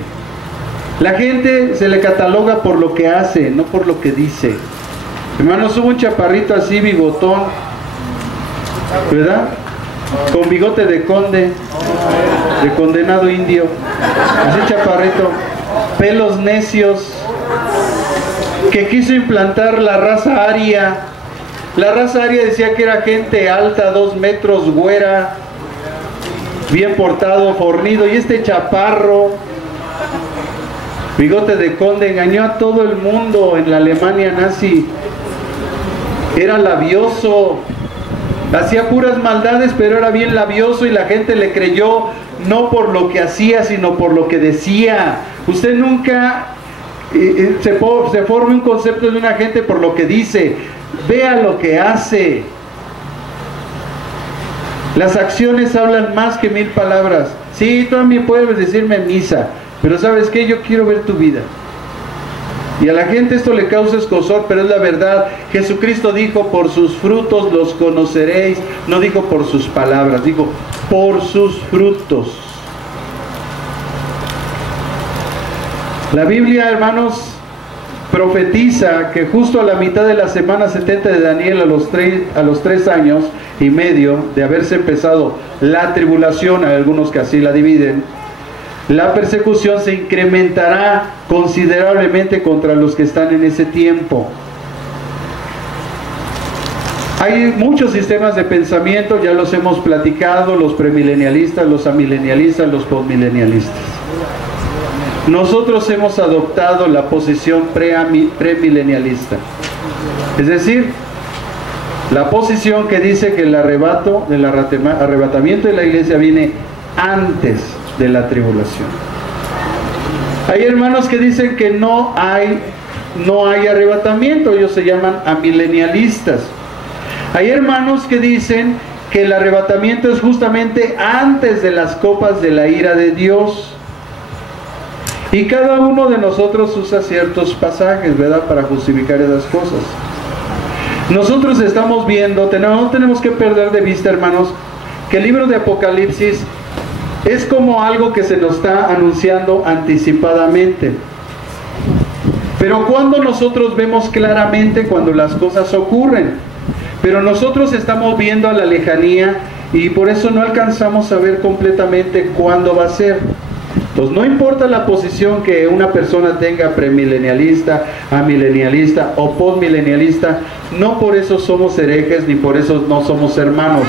La gente se le cataloga por lo que hace, no por lo que dice. Hermanos, hubo un chaparrito así, bigotón, ¿verdad? Con bigote de conde, de condenado indio, así chaparrito, pelos necios, que quiso implantar la raza aria. La raza aria decía que era gente alta, 2 metros, güera, bien portado, fornido, y este chaparro, bigote de conde, engañó a todo el mundo en la Alemania nazi. Era labioso, hacía puras maldades, pero era bien labioso y la gente le creyó, no por lo que hacía, sino por lo que decía. Usted nunca se forme un concepto de una gente por lo que dice, vea lo que hace. Las acciones hablan más que 1000 palabras. Sí, tú a mí puedes decirme misa, pero ¿sabes qué? Yo quiero ver tu vida. Y a la gente esto le causa escozor, pero es la verdad. Jesucristo dijo, por sus frutos los conoceréis. No dijo por sus palabras, dijo por sus frutos. La Biblia, hermanos, profetiza que justo a la mitad de la semana 70 de Daniel, a los 3 años y medio de haberse empezado la tribulación, hay algunos que así la dividen, la persecución se incrementará considerablemente contra los que están en ese tiempo. Hay muchos sistemas de pensamiento, ya los hemos platicado, los premilenialistas, los amilenialistas, los postmilenialistas. Nosotros hemos adoptado la posición premilenialista, es decir, la posición que dice que el arrebatamiento de la iglesia viene antes de la tribulación. Hay hermanos que dicen que no hay arrebatamiento, ellos se llaman amilenialistas. Hay hermanos que dicen que el arrebatamiento es justamente antes de las copas de la ira de Dios. Y cada uno de nosotros usa ciertos pasajes, ¿verdad?, para justificar esas cosas. Nosotros estamos viendo, no tenemos que perder de vista, hermanos, que el libro de Apocalipsis es como algo que se nos está anunciando anticipadamente. Pero cuando nosotros vemos claramente cuando las cosas ocurren, pero nosotros estamos viendo a la lejanía y por eso no alcanzamos a ver completamente cuándo va a ser. Entonces no importa la posición que una persona tenga, premilenialista, amilenialista o postmilenialista, no por eso somos herejes ni por eso no somos hermanos.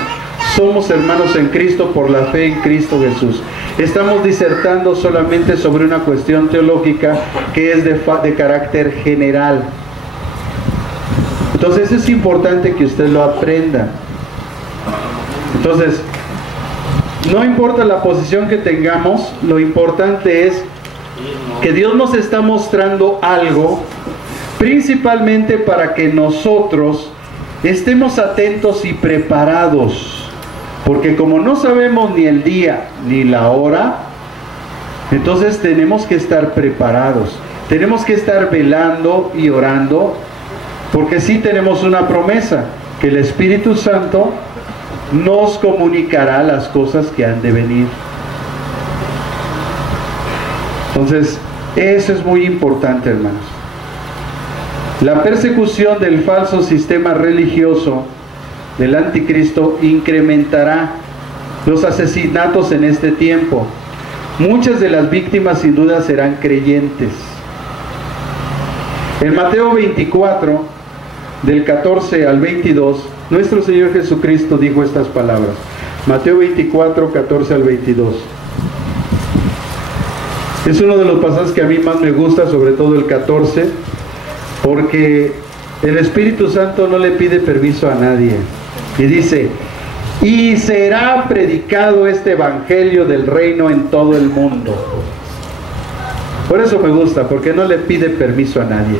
Somos hermanos en Cristo por la fe en Cristo Jesús. Estamos disertando solamente sobre una cuestión teológica que es de carácter general. Entonces es importante que usted lo aprenda. Entonces, no importa la posición que tengamos, lo importante es que Dios nos está mostrando algo, principalmente para que nosotros estemos atentos y preparados. Porque como no sabemos ni el día ni la hora, entonces tenemos que estar preparados. Tenemos que estar velando y orando, porque sí tenemos una promesa, que el Espíritu Santo nos comunicará las cosas que han de venir. Entonces, eso es muy importante, hermanos. La persecución del falso sistema religioso del anticristo incrementará los asesinatos en este tiempo. Muchas de las víctimas sin duda serán creyentes. En Mateo 24, del 14 al 22, nuestro Señor Jesucristo dijo estas palabras. Mateo 24, 14 al 22. Es uno de los pasajes que a mí más me gusta, sobre todo el 14, porque el Espíritu Santo no le pide permiso a nadie. Y dice, y será predicado este evangelio del reino en todo el mundo. Por eso me gusta, porque no le pide permiso a nadie.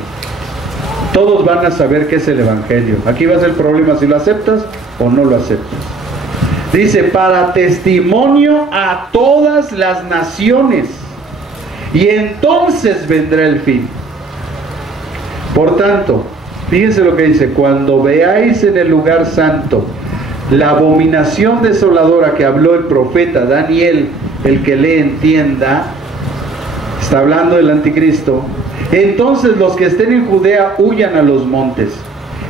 Todos van a saber qué es el evangelio. Aquí va a ser el problema si lo aceptas o no lo aceptas. Dice, para testimonio a todas las naciones, y entonces vendrá el fin. Por tanto, fíjense lo que dice, cuando veáis en el lugar santo la abominación desoladora que habló el profeta Daniel el que le entienda, está hablando del anticristo, entonces los que estén en Judea huyan a los montes.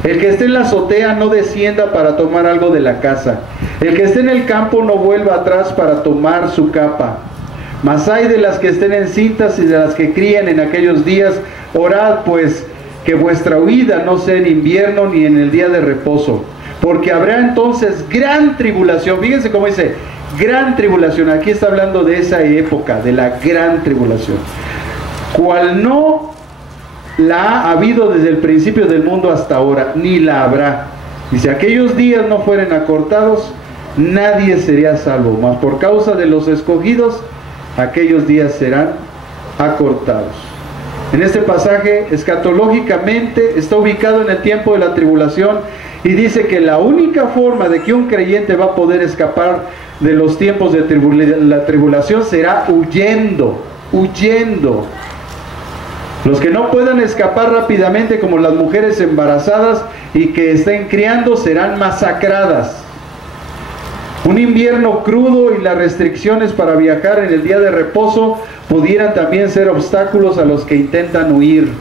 El que esté en la azotea no descienda para tomar algo de la casa. El que esté en el campo no vuelva atrás para tomar su capa. Mas hay de las que estén encintas y de las que crían en aquellos días. Orad pues que vuestra huida no sea en invierno ni en el día de reposo, porque habrá entonces gran tribulación. Fíjense cómo dice, gran tribulación. Aquí está hablando de esa época, de la gran tribulación, cual no la ha habido desde el principio del mundo hasta ahora, ni la habrá. Y si aquellos días no fueren acortados, nadie sería salvo, mas por causa de los escogidos, aquellos días serán acortados. En este pasaje, escatológicamente, está ubicado en el tiempo de la tribulación, y dice que la única forma de que un creyente va a poder escapar de los tiempos de la tribulación será huyendo. Los que no puedan escapar rápidamente, como las mujeres embarazadas y que estén criando, serán masacradas. Un invierno crudo y las restricciones para viajar en el día de reposo pudieran también ser obstáculos a los que intentan huir.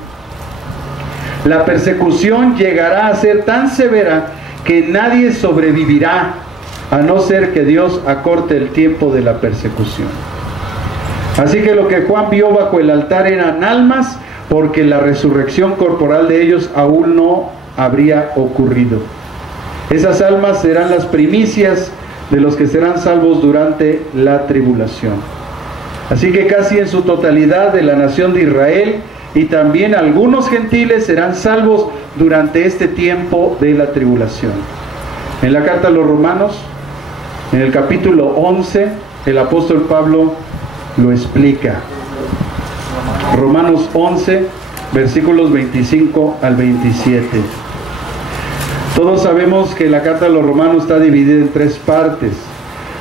La persecución llegará a ser tan severa que nadie sobrevivirá, a no ser que Dios acorte el tiempo de la persecución. Así que lo que Juan vio bajo el altar eran almas, porque la resurrección corporal de ellos aún no habría ocurrido. Esas almas serán las primicias de los que serán salvos durante la tribulación. Así que casi en su totalidad de la nación de Israel y también algunos gentiles serán salvos durante este tiempo de la tribulación. En la carta a los Romanos, en el capítulo 11, el apóstol Pablo lo explica. Romanos 11, versículos 25 al 27. Todos sabemos que la carta a los Romanos está dividida en tres partes.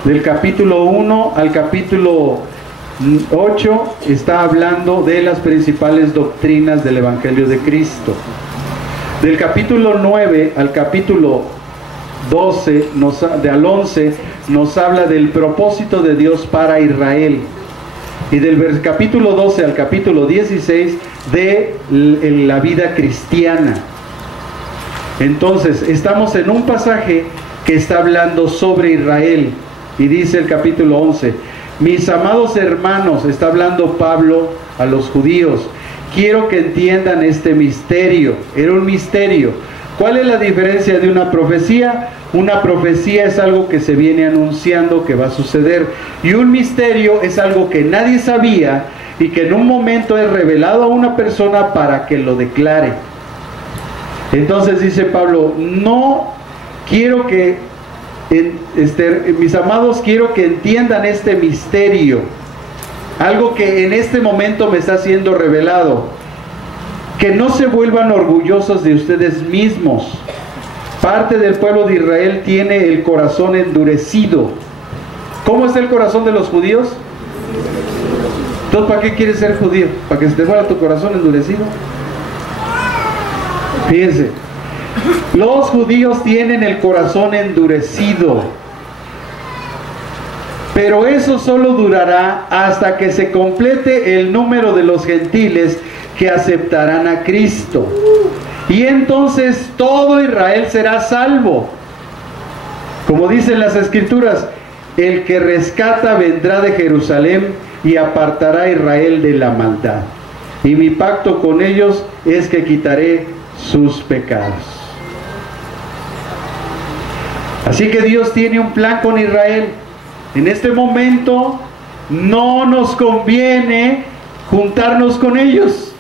Del capítulo 1 al capítulo 8 está hablando de las principales doctrinas del Evangelio de Cristo. Del capítulo 9 al capítulo 12, al 11, nos habla del propósito de Dios para Israel. Y del capítulo 12 al capítulo 16 de la vida cristiana. Entonces, estamos en un pasaje que está hablando sobre Israel. Y dice el capítulo 11, mis amados hermanos, está hablando Pablo a los judíos, quiero que entiendan este misterio. Era un misterio. ¿Cuál es la diferencia de una profecía? Una profecía es algo que se viene anunciando que va a suceder, y un misterio es algo que nadie sabía y que en un momento es revelado a una persona para que lo declare. Entonces dice Pablo, no quiero que, mis amados, quiero que entiendan este misterio, algo que en este momento me está siendo revelado, que no se vuelvan orgullosos de ustedes mismos. Parte del pueblo de Israel tiene el corazón endurecido. ¿Cómo está el corazón de los judíos? Entonces, ¿para qué quieres ser judío? ¿Para que se te vuelva tu corazón endurecido? Fíjense, los judíos tienen el corazón endurecido, pero eso solo durará hasta que se complete el número de los gentiles que aceptarán a Cristo. Y entonces todo Israel será salvo. Como dicen las Escrituras, el que rescata vendrá de Jerusalén y apartará a Israel de la maldad. Y mi pacto con ellos es que quitaré sus pecados. Así que Dios tiene un plan con Israel. En este momento no nos conviene juntarnos con ellos,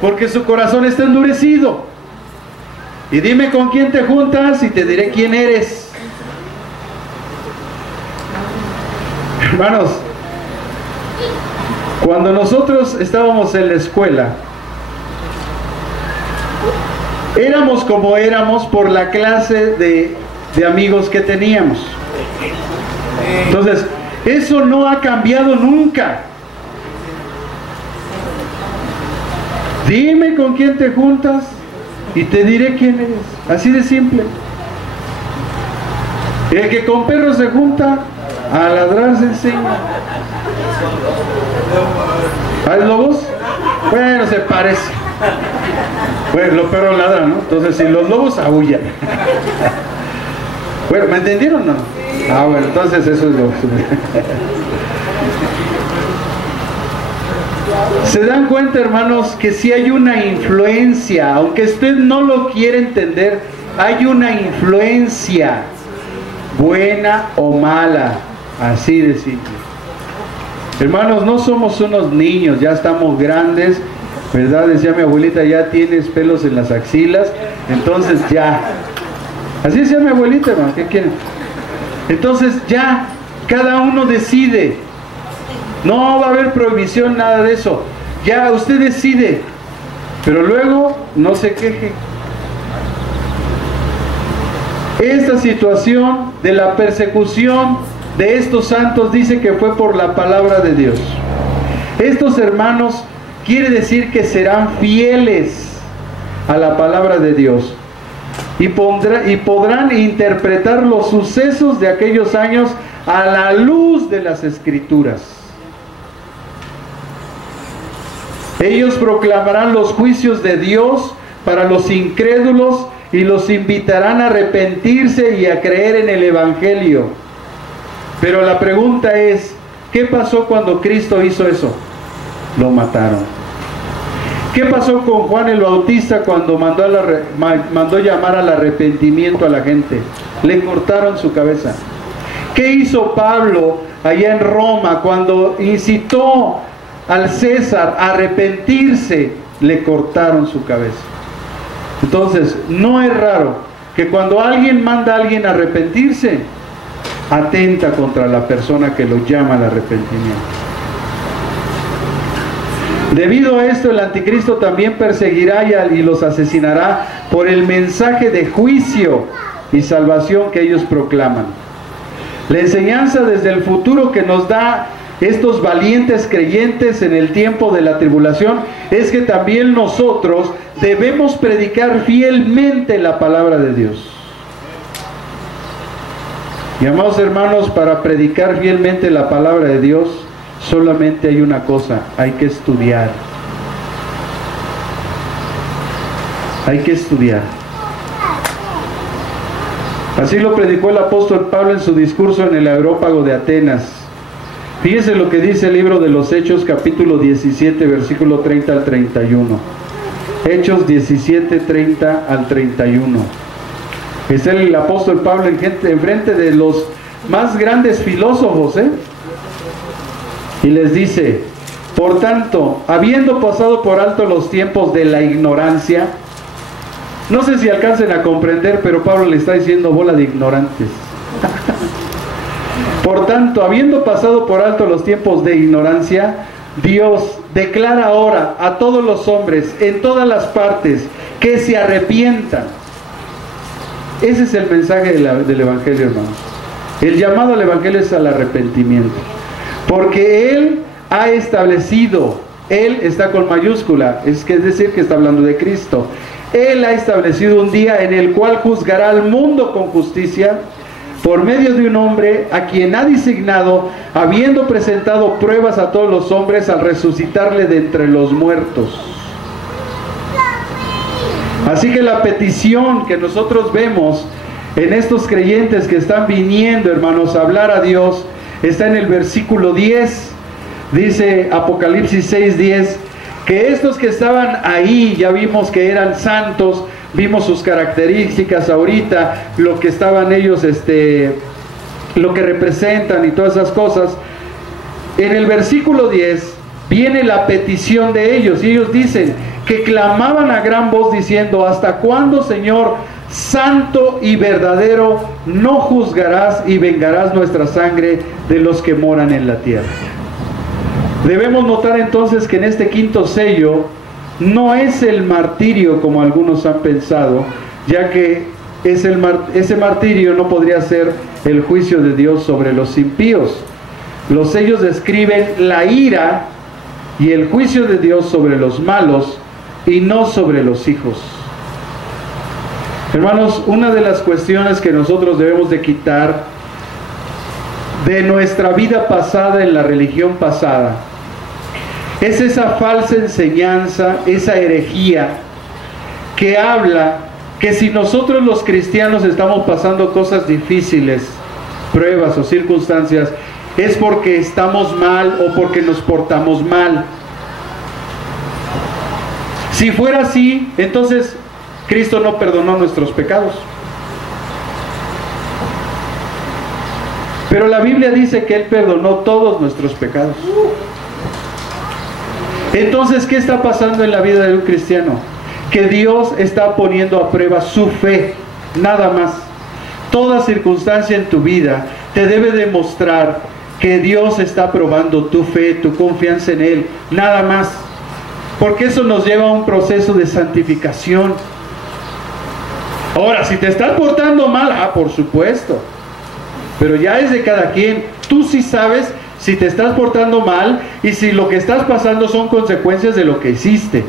porque su corazón está endurecido. Y dime con quién te juntas y te diré quién eres. Hermanos, cuando nosotros estábamos en la escuela, éramos como éramos por la clase de amigos que teníamos. Entonces, eso no ha cambiado nunca. Dime con quién te juntas y te diré quién eres. Así de simple. El que con perros se junta, A ladrar se enseña. ¿Hay lobos? Bueno, se parece. Bueno, los perros ladran, ¿no? Entonces, si los lobos aúllan. Bueno, ¿me entendieron o no? Ah, bueno, entonces eso es lo que... ¿Se dan cuenta, hermanos, que si hay una influencia, aunque usted no lo quiera entender, hay una influencia, buena o mala, así de simple? Hermanos, no somos unos niños, ya estamos grandes, ¿verdad? Decía mi abuelita, ya tienes pelos en las axilas, entonces ya. Así decía mi abuelita, hermano, ¿qué quieren? Entonces ya, cada uno decide. No va a haber prohibición, nada de eso. Ya usted decide, pero luego no se queje. Esta situación de la persecución de estos santos dice que fue por la palabra de Dios. Estos hermanos quiere decir que serán fieles a la palabra de Dios y podrán interpretar los sucesos de aquellos años a la luz de las Escrituras. Ellos proclamarán los juicios de Dios para los incrédulos y los invitarán a arrepentirse y a creer en el Evangelio. Pero la pregunta es, ¿qué pasó cuando Cristo hizo eso? Lo mataron. ¿Qué pasó con Juan el Bautista cuando mandó llamar al arrepentimiento a la gente? Le cortaron su cabeza. ¿Qué hizo Pablo allá en Roma cuando incitó al César a arrepentirse? Le cortaron su cabeza. Entonces, no es raro que cuando alguien manda a alguien a arrepentirse, atenta contra la persona que lo llama al arrepentimiento. Debido a esto, el anticristo también perseguirá y los asesinará por el mensaje de juicio y salvación que ellos proclaman. La enseñanza desde el futuro que nos da estos valientes creyentes en el tiempo de la tribulación es que también nosotros debemos predicar fielmente la palabra de Dios. Y amados hermanos, para predicar fielmente la palabra de Dios solamente hay una cosa: hay que estudiar. Hay que estudiar. Así lo predicó el apóstol Pablo en su discurso en el Areópago de Atenas. Fíjese lo que dice el libro de los Hechos, capítulo 17, versículo 30 al 31. Hechos 17, 30 al 31. Está el apóstol Pablo enfrente de los más grandes filósofos, y les dice: por tanto, habiendo pasado por alto los tiempos de la ignorancia, no sé si alcancen a comprender, pero Pablo le está diciendo bola de ignorantes. Por tanto, habiendo pasado por alto los tiempos de ignorancia, Dios declara ahora a todos los hombres en todas las partes que se arrepientan. Ese es el mensaje del Evangelio, hermanos. El llamado al Evangelio es al arrepentimiento. Porque Él ha establecido, Él está con mayúscula, es decir que está hablando de Cristo. Él ha establecido un día en el cual juzgará al mundo con justicia por medio de un hombre a quien ha designado, habiendo presentado pruebas a todos los hombres al resucitarle de entre los muertos. Así que la petición que nosotros vemos en estos creyentes que están viniendo, hermanos, a hablar a Dios, está en el versículo 10. Dice Apocalipsis 6:10, que estos que estaban ahí, ya vimos que eran santos, vimos sus características ahorita, lo que estaban ellos, lo que representan y todas esas cosas. En el versículo 10 viene la petición de ellos, y ellos dicen que clamaban a gran voz diciendo: ¿hasta cuándo, Señor, santo y verdadero, no juzgarás y vengarás nuestra sangre de los que moran en la tierra? Debemos notar entonces que en este quinto sello no es el martirio como algunos han pensado, ya que ese martirio no podría ser el juicio de Dios sobre los impíos. Los sellos describen la ira y el juicio de Dios sobre los malos y no sobre los hijos. Hermanos, una de las cuestiones que nosotros debemos de quitar de nuestra vida pasada en la religión pasada. Es esa falsa enseñanza, esa herejía que habla que si nosotros los cristianos estamos pasando cosas difíciles, pruebas o circunstancias, es porque estamos mal o porque nos portamos mal. Si fuera así, entonces Cristo no perdonó nuestros pecados. Pero la Biblia dice que Él perdonó todos nuestros pecados. Entonces, ¿qué está pasando en la vida de un cristiano? Que Dios está poniendo a prueba su fe, nada más. Toda circunstancia en tu vida te debe demostrar que Dios está probando tu fe, tu confianza en Él, nada más. Porque eso nos lleva a un proceso de santificación. Ahora, si te estás portando mal, por supuesto, pero ya es de cada quien. Tú sí sabes si te estás portando mal y si lo que estás pasando son consecuencias de lo que hiciste.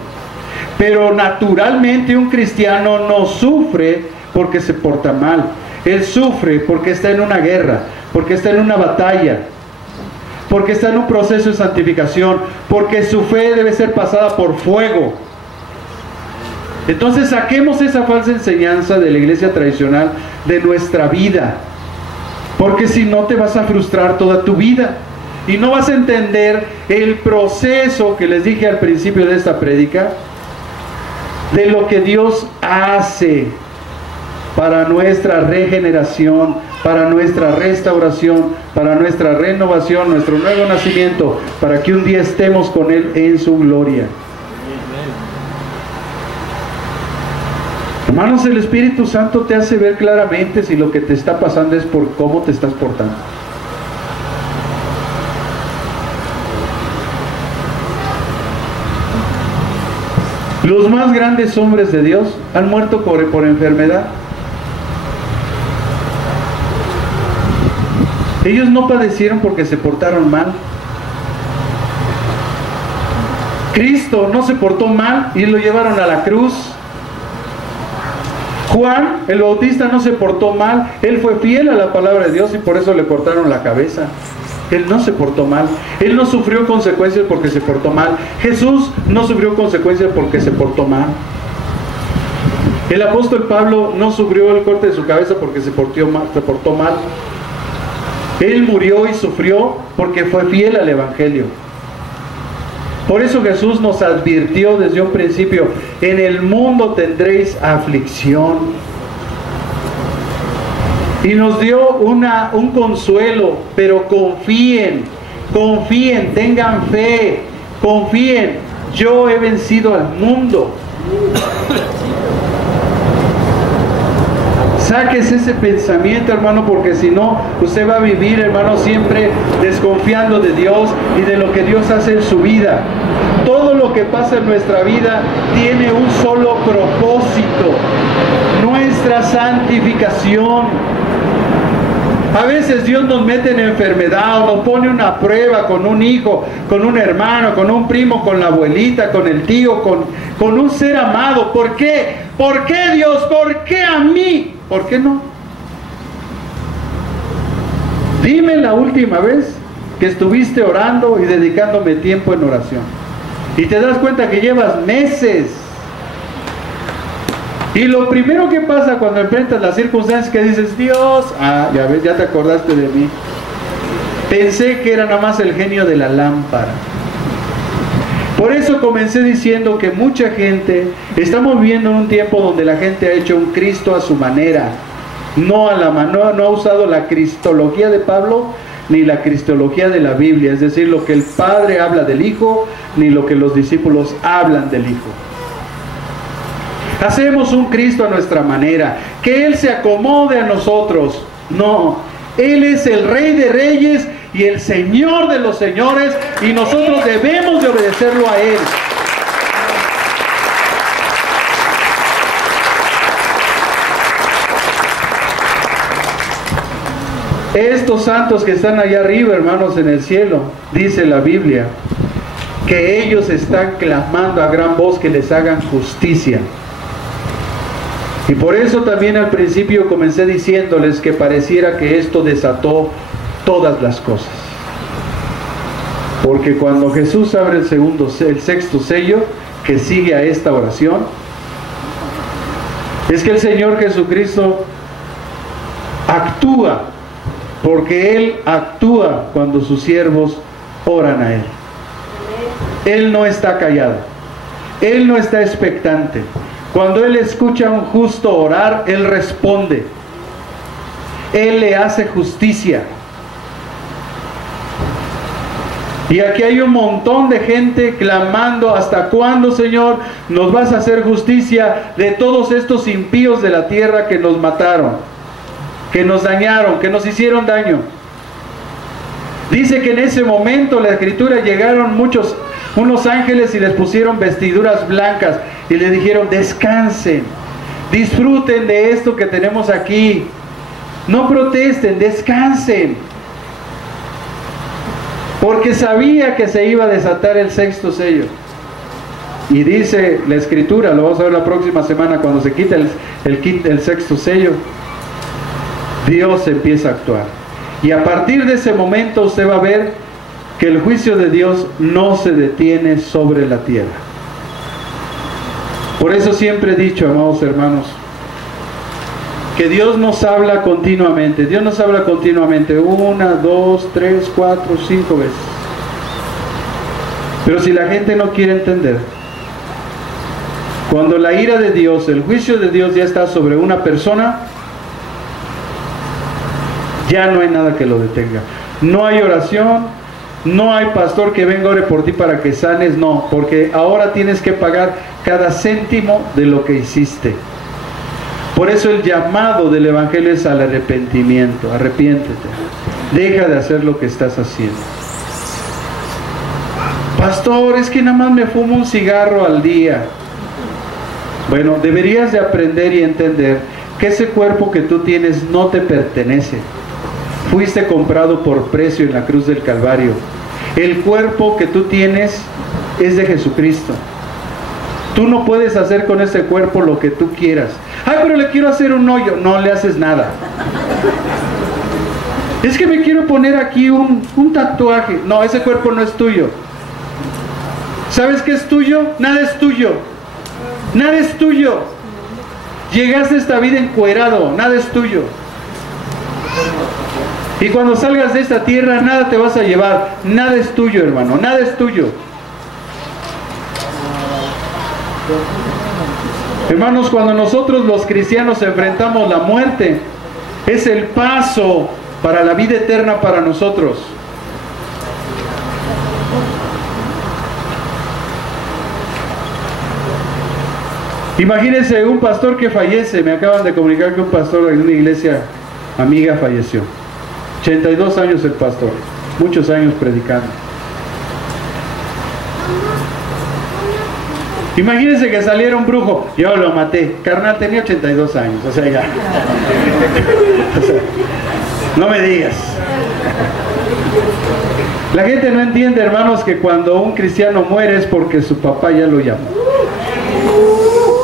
Pero naturalmente un cristiano no sufre porque se porta mal. Él sufre porque está en una guerra, porque está en una batalla, porque está en un proceso de santificación, porque su fe debe ser pasada por fuego. Entonces saquemos esa falsa enseñanza de la iglesia tradicional de nuestra vida, porque si no te vas a frustrar toda tu vida y no vas a entender el proceso que les dije al principio de esta prédica, de lo que Dios hace para nuestra regeneración, para nuestra restauración, para nuestra renovación, nuestro nuevo nacimiento, para que un día estemos con Él en su gloria. Hermanos, el Espíritu Santo te hace ver claramente si lo que te está pasando es por cómo te estás portando. Los más grandes hombres de Dios han muerto por enfermedad. Ellos no padecieron porque se portaron mal. Cristo no se portó mal y lo llevaron a la cruz. Juan, el Bautista, no se portó mal. Él fue fiel a la palabra de Dios y por eso le cortaron la cabeza. Él no se portó mal. Él no sufrió consecuencias porque se portó mal. Jesús no sufrió consecuencias porque se portó mal. El apóstol Pablo no sufrió el corte de su cabeza porque se portó mal. Él murió y sufrió porque fue fiel al Evangelio. Por eso Jesús nos advirtió desde un principio: en el mundo tendréis aflicción. Y nos dio un consuelo, pero confíen, tengan fe, confíen. Yo he vencido al mundo. Sáquese ese pensamiento, hermano, porque si no, usted va a vivir, hermano, siempre desconfiando de Dios y de lo que Dios hace en su vida. Todo lo que pasa en nuestra vida tiene un solo propósito: nuestra santificación. A veces Dios nos mete en enfermedad o nos pone una prueba con un hijo, con un hermano, con un primo, con la abuelita, con el tío, con un ser amado. ¿Por qué? ¿Por qué, Dios? ¿Por qué a mí? ¿Por qué no? Dime la última vez que estuviste orando y dedicándome tiempo en oración. Y te das cuenta que llevas meses. Y lo primero que pasa cuando enfrentas las circunstancias que dices: Dios, ya ves, ya te acordaste de mí. Pensé que era nada más el genio de la lámpara. Por eso comencé diciendo que mucha gente, estamos viviendo en un tiempo donde la gente ha hecho un Cristo a su manera. No ha usado la cristología de Pablo ni la cristología de la Biblia, es decir, lo que el Padre habla del Hijo, ni lo que los discípulos hablan del Hijo. Hacemos un Cristo a nuestra manera, que Él se acomode a nosotros. No, Él es el Rey de Reyes y el Señor de los señores, y nosotros debemos de obedecerlo a Él. Estos santos que están allá arriba, hermanos, en el cielo, dice la Biblia, que ellos están clamando a gran voz que les hagan justicia. Y por eso también al principio comencé diciéndoles que pareciera que esto desató todas las cosas. Porque cuando Jesús abre el sexto sello, que sigue a esta oración, es que el Señor Jesucristo actúa, porque Él actúa cuando sus siervos oran a Él. Él no está callado, Él no está expectante. Cuando Él escucha a un justo orar, Él responde. Él le hace justicia. Y aquí hay un montón de gente clamando: ¿hasta cuándo, Señor, nos vas a hacer justicia de todos estos impíos de la tierra que nos mataron, que nos dañaron, que nos hicieron daño? Dice que en ese momento, la Escritura, llegaron unos ángeles y les pusieron vestiduras blancas y le dijeron: descansen, disfruten de esto que tenemos aquí, no protesten, descansen. Porque sabía que se iba a desatar el sexto sello. Y dice la Escritura, lo vamos a ver la próxima semana, cuando se quita el sexto sello, Dios empieza a actuar. Y a partir de ese momento usted va a ver que el juicio de Dios no se detiene sobre la tierra. Por eso siempre he dicho, amados hermanos, que Dios nos habla continuamente. Dios nos habla continuamente, 1, 2, 3, 4, 5 veces. Pero si la gente no quiere entender, cuando la ira de Dios, el juicio de Dios ya está sobre una persona, ya no hay nada que lo detenga. No hay oración, no hay pastor que venga ore por ti para que sanes, no, porque ahora tienes que pagar cada céntimo de lo que hiciste. Por eso el llamado del Evangelio es al arrepentimiento. Arrepiéntete, deja de hacer lo que estás haciendo. Pastor, es que nada más me fumo un cigarro al día. Bueno, deberías de aprender y entender que ese cuerpo que tú tienes no te pertenece. Fuiste comprado por precio en la cruz del Calvario. El cuerpo que tú tienes es de Jesucristo. Tú no puedes hacer con ese cuerpo lo que tú quieras. Ay, pero le quiero hacer un hoyo. No le haces nada. Es que me quiero poner aquí un tatuaje. No, ese cuerpo no es tuyo. ¿Sabes qué es tuyo? Nada es tuyo. Nada es tuyo. Llegaste a esta vida encuerado. Nada es tuyo. Y cuando salgas de esta tierra, nada te vas a llevar. Nada es tuyo, hermano. Nada es tuyo. Hermanos, cuando nosotros los cristianos enfrentamos la muerte, es el paso para la vida eterna para nosotros. Imagínense un pastor que fallece. Me acaban de comunicar que un pastor de una iglesia amiga falleció. 82 años el pastor, muchos años predicando. Imagínense que saliera un brujo: yo lo maté. Carnal, tenía 82 años, o sea, ya. O sea, no me digas. La gente no entiende, hermanos, que cuando un cristiano muere es porque su papá ya lo llamó.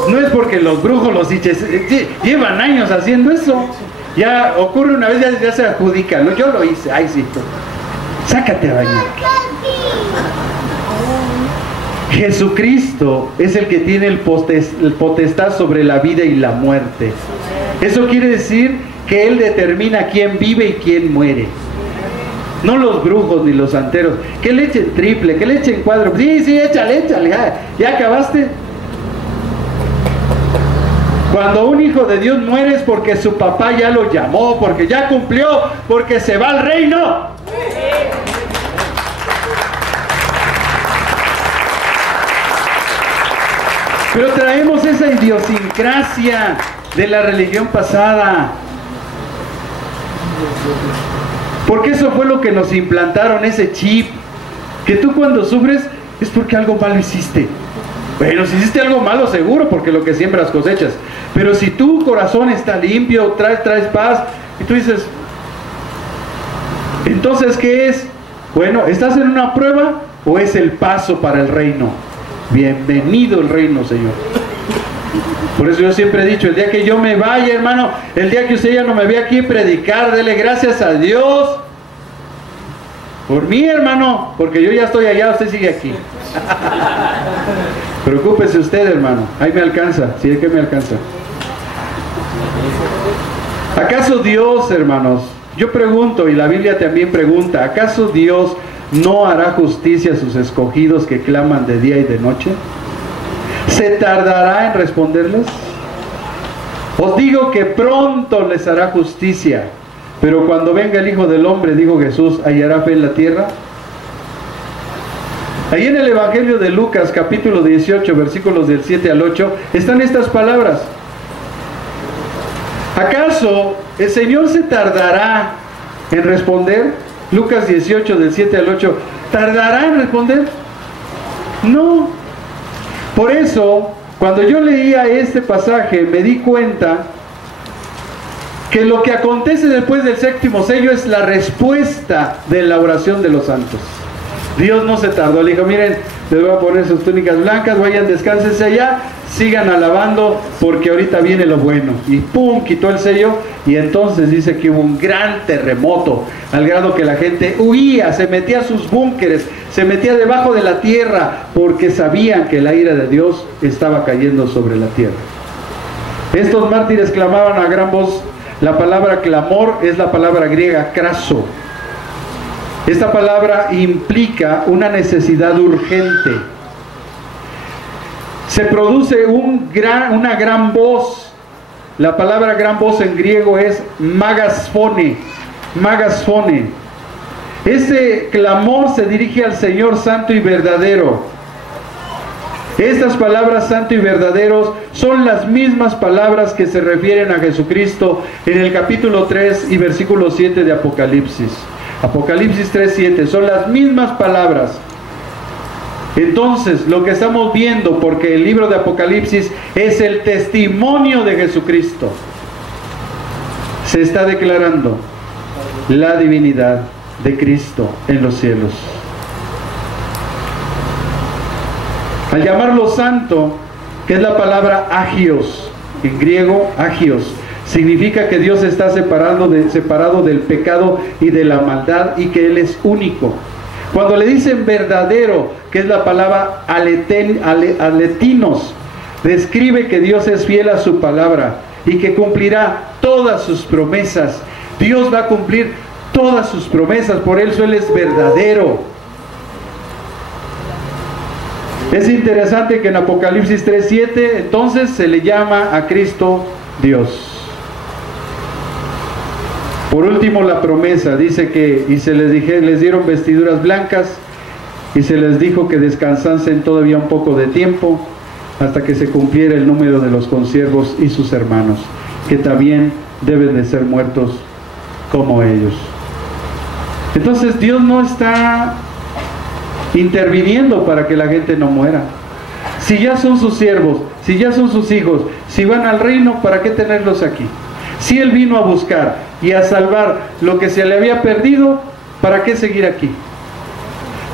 No es porque los brujos, los hiches, llevan años haciendo eso. Ya ocurre una vez, ya se adjudica. No, yo lo hice. Ay, sí, sácate a bañar. Jesucristo es el que tiene el potestad sobre la vida y la muerte. Eso quiere decir que Él determina quién vive y quién muere. No los brujos ni los santeros. Que le echen triple, que le echen cuadro. Sí, échale, ya acabaste. Cuando un hijo de Dios muere es porque su papá ya lo llamó, porque ya cumplió, porque se va al reino. Pero traemos esa idiosincrasia de la religión pasada. Porque eso fue lo que nos implantaron, ese chip. Que tú cuando sufres es porque algo malo hiciste. Bueno, si hiciste algo malo seguro, porque lo que siembras cosechas. Pero si tu corazón está limpio, traes paz, y tú dices, entonces ¿qué es? Bueno, ¿estás en una prueba o es el paso para el reino? Bienvenido el reino, Señor. Por eso yo siempre he dicho, el día que yo me vaya, hermano, el día que usted ya no me vea aquí predicar, dele gracias a Dios, Por mí, hermano, porque yo ya estoy allá, usted sigue aquí. Preocúpese usted, hermano. Ahí me alcanza, si es que me alcanza. ¿Acaso Dios, hermanos? Yo pregunto, y la Biblia también pregunta, ¿acaso Dios no hará justicia a sus escogidos que claman de día y de noche? ¿Se tardará en responderles? Os digo que pronto les hará justicia, pero cuando venga el Hijo del Hombre, dijo Jesús, ¿hallará fe en la tierra? Ahí en el Evangelio de Lucas, capítulo 18, versículos del 7 al 8, están estas palabras. ¿Acaso el Señor se tardará en responder? Lucas 18, del 7 al 8, ¿tardará en responder? No. Por eso, cuando yo leía este pasaje, me di cuenta que lo que acontece después del séptimo sello es la respuesta de la oración de los santos. Dios no se tardó, le dijo, miren, les voy a poner sus túnicas blancas, vayan, descánsense allá, sigan alabando, porque ahorita viene lo bueno. Y pum, quitó el sello, y entonces dice que hubo un gran terremoto, al grado que la gente huía, se metía a sus búnkeres, se metía debajo de la tierra, porque sabían que la ira de Dios estaba cayendo sobre la tierra. Estos mártires clamaban a gran voz. La palabra clamor es la palabra griega craso. Esta palabra implica una necesidad urgente. Se produce una gran voz. La palabra gran voz en griego es magasfone. Magasfone. Este clamor se dirige al Señor santo y verdadero. Estas palabras santo y verdaderos son las mismas palabras que se refieren a Jesucristo en el capítulo 3 y versículo 7 de Apocalipsis. Apocalipsis 3:7, son las mismas palabras. Entonces, lo que estamos viendo, porque el libro de Apocalipsis es el testimonio de Jesucristo, se está declarando la divinidad de Cristo en los cielos. Al llamarlo santo, que es la palabra agios, en griego agios, significa que Dios está separado del pecado y de la maldad, y que Él es único. Cuando le dicen verdadero, que es la palabra aletinos, describe que Dios es fiel a su palabra y que cumplirá todas sus promesas. Dios va a cumplir todas sus promesas, por eso Él es verdadero. Es interesante que en Apocalipsis 3:7 entonces se le llama a Cristo Dios. Por último, la promesa dice que les dieron vestiduras blancas y se les dijo que descansasen todavía un poco de tiempo hasta que se cumpliera el número de los consiervos y sus hermanos, que también deben de ser muertos como ellos. Entonces Dios no está interviniendo para que la gente no muera. Si ya son sus siervos, si ya son sus hijos, si van al reino, ¿para qué tenerlos aquí? Si Él vino a buscar y a salvar lo que se le había perdido, ¿para qué seguir aquí?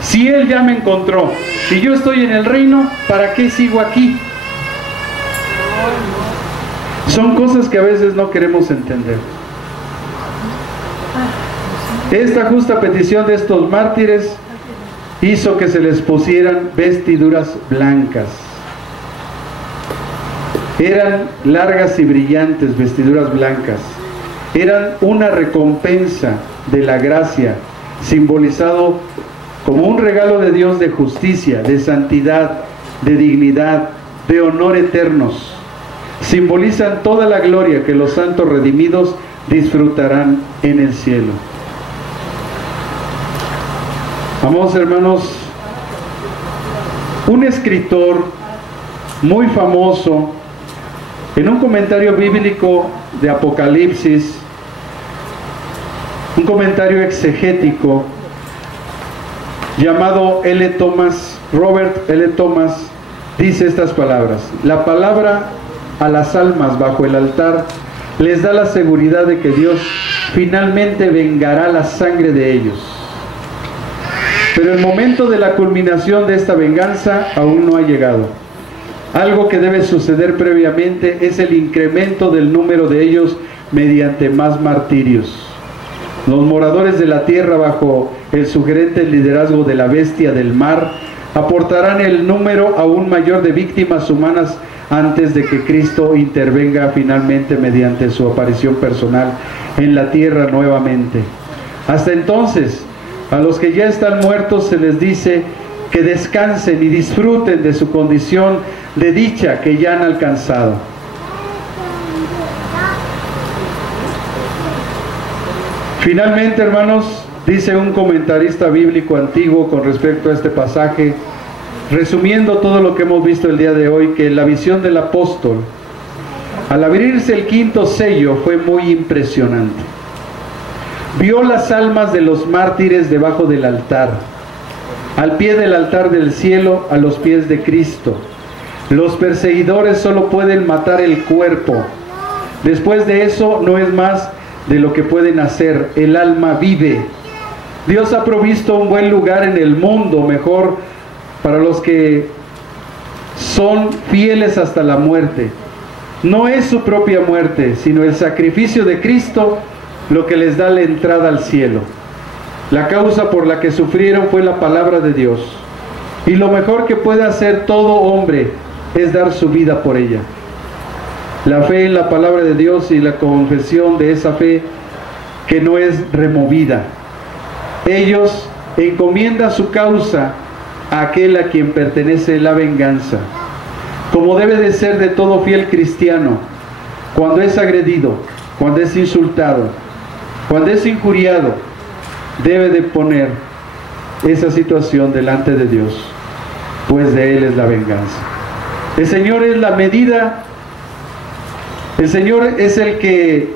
Si Él ya me encontró y yo estoy en el reino, ¿para qué sigo aquí? Son cosas que a veces no queremos entender. Esta justa petición de estos mártires hizo que se les pusieran vestiduras blancas. Eran largas y brillantes vestiduras blancas. Eran una recompensa de la gracia, simbolizado como un regalo de Dios de justicia, de santidad, de dignidad, de honor eternos. Simbolizan toda la gloria que los santos redimidos disfrutarán en el cielo. Amados hermanos, un escritor muy famoso, en un comentario bíblico de Apocalipsis, un comentario exegético llamado Robert L. Thomas, dice estas palabras: la palabra a las almas bajo el altar les da la seguridad de que Dios finalmente vengará la sangre de ellos. Pero el momento de la culminación de esta venganza aún no ha llegado. Algo que debe suceder previamente es el incremento del número de ellos mediante más martirios. Los moradores de la tierra bajo el sugerente liderazgo de la bestia del mar, aportarán el número aún mayor de víctimas humanas antes de que Cristo intervenga finalmente mediante su aparición personal en la tierra nuevamente. Hasta entonces, a los que ya están muertos se les dice que descansen y disfruten de su condición de dicha que ya han alcanzado. Finalmente, hermanos, dice un comentarista bíblico antiguo con respecto a este pasaje, resumiendo todo lo que hemos visto el día de hoy, que la visión del apóstol, al abrirse el quinto sello, fue muy impresionante. Vio las almas de los mártires debajo del altar, al pie del altar del cielo, a los pies de Cristo. Los perseguidores solo pueden matar el cuerpo. Después de eso no es más de lo que pueden hacer. El alma vive. Dios ha provisto un buen lugar en el mundo, mejor para los que son fieles hasta la muerte. No es su propia muerte, sino el sacrificio de Cristo lo que les da la entrada al cielo. La causa por la que sufrieron fue la palabra de Dios. Y lo mejor que puede hacer todo hombre es dar su vida por ella. La fe en la palabra de Dios y la confesión de esa fe que no es removida. Ellos encomiendan su causa a aquel a quien pertenece la venganza, como debe de ser de todo fiel cristiano. Cuando es agredido, cuando es insultado, cuando es injuriado, debe de poner esa situación delante de Dios, pues de Él es la venganza. El Señor es la medida. El Señor es el que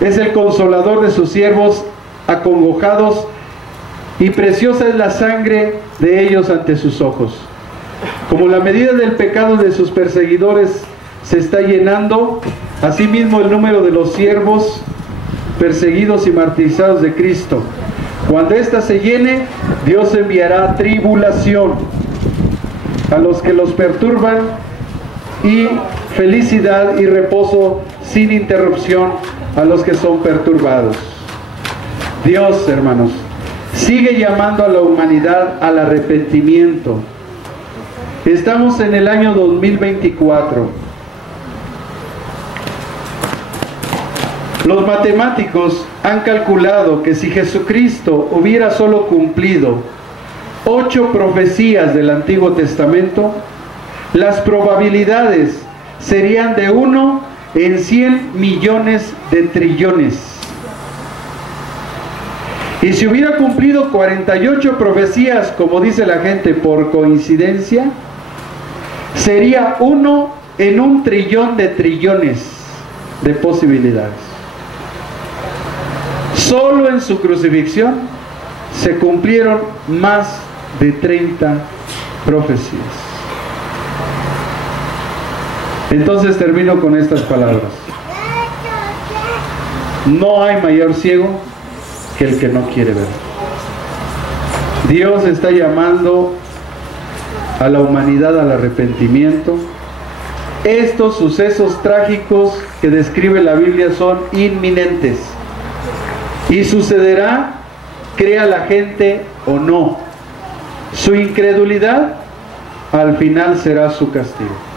es el consolador de sus siervos acongojados, y preciosa es la sangre de ellos ante sus ojos. Como la medida del pecado de sus perseguidores se está llenando, asimismo el número de los siervos perseguidos y martirizados de Cristo. Cuando ésta se llene, Dios enviará tribulación a los que los perturban y felicidad y reposo sin interrupción a los que son perturbados. Dios, hermanos, sigue llamando a la humanidad al arrepentimiento. Estamos en el año 2024. Los matemáticos han calculado que si Jesucristo hubiera solo cumplido 8 profecías del Antiguo Testamento, las probabilidades serían de 1 en 100 millones de trillones. Y si hubiera cumplido 48 profecías, como dice la gente, por coincidencia, sería 1 en 1 trillón de trillones de posibilidades. Solo en su crucifixión se cumplieron más de 30 profecías. Entonces termino con estas palabras. No hay mayor ciego que el que no quiere ver. Dios está llamando a la humanidad al arrepentimiento. Estos sucesos trágicos que describe la Biblia son inminentes y sucederá, crea la gente o no. Su incredulidad al final será su castigo.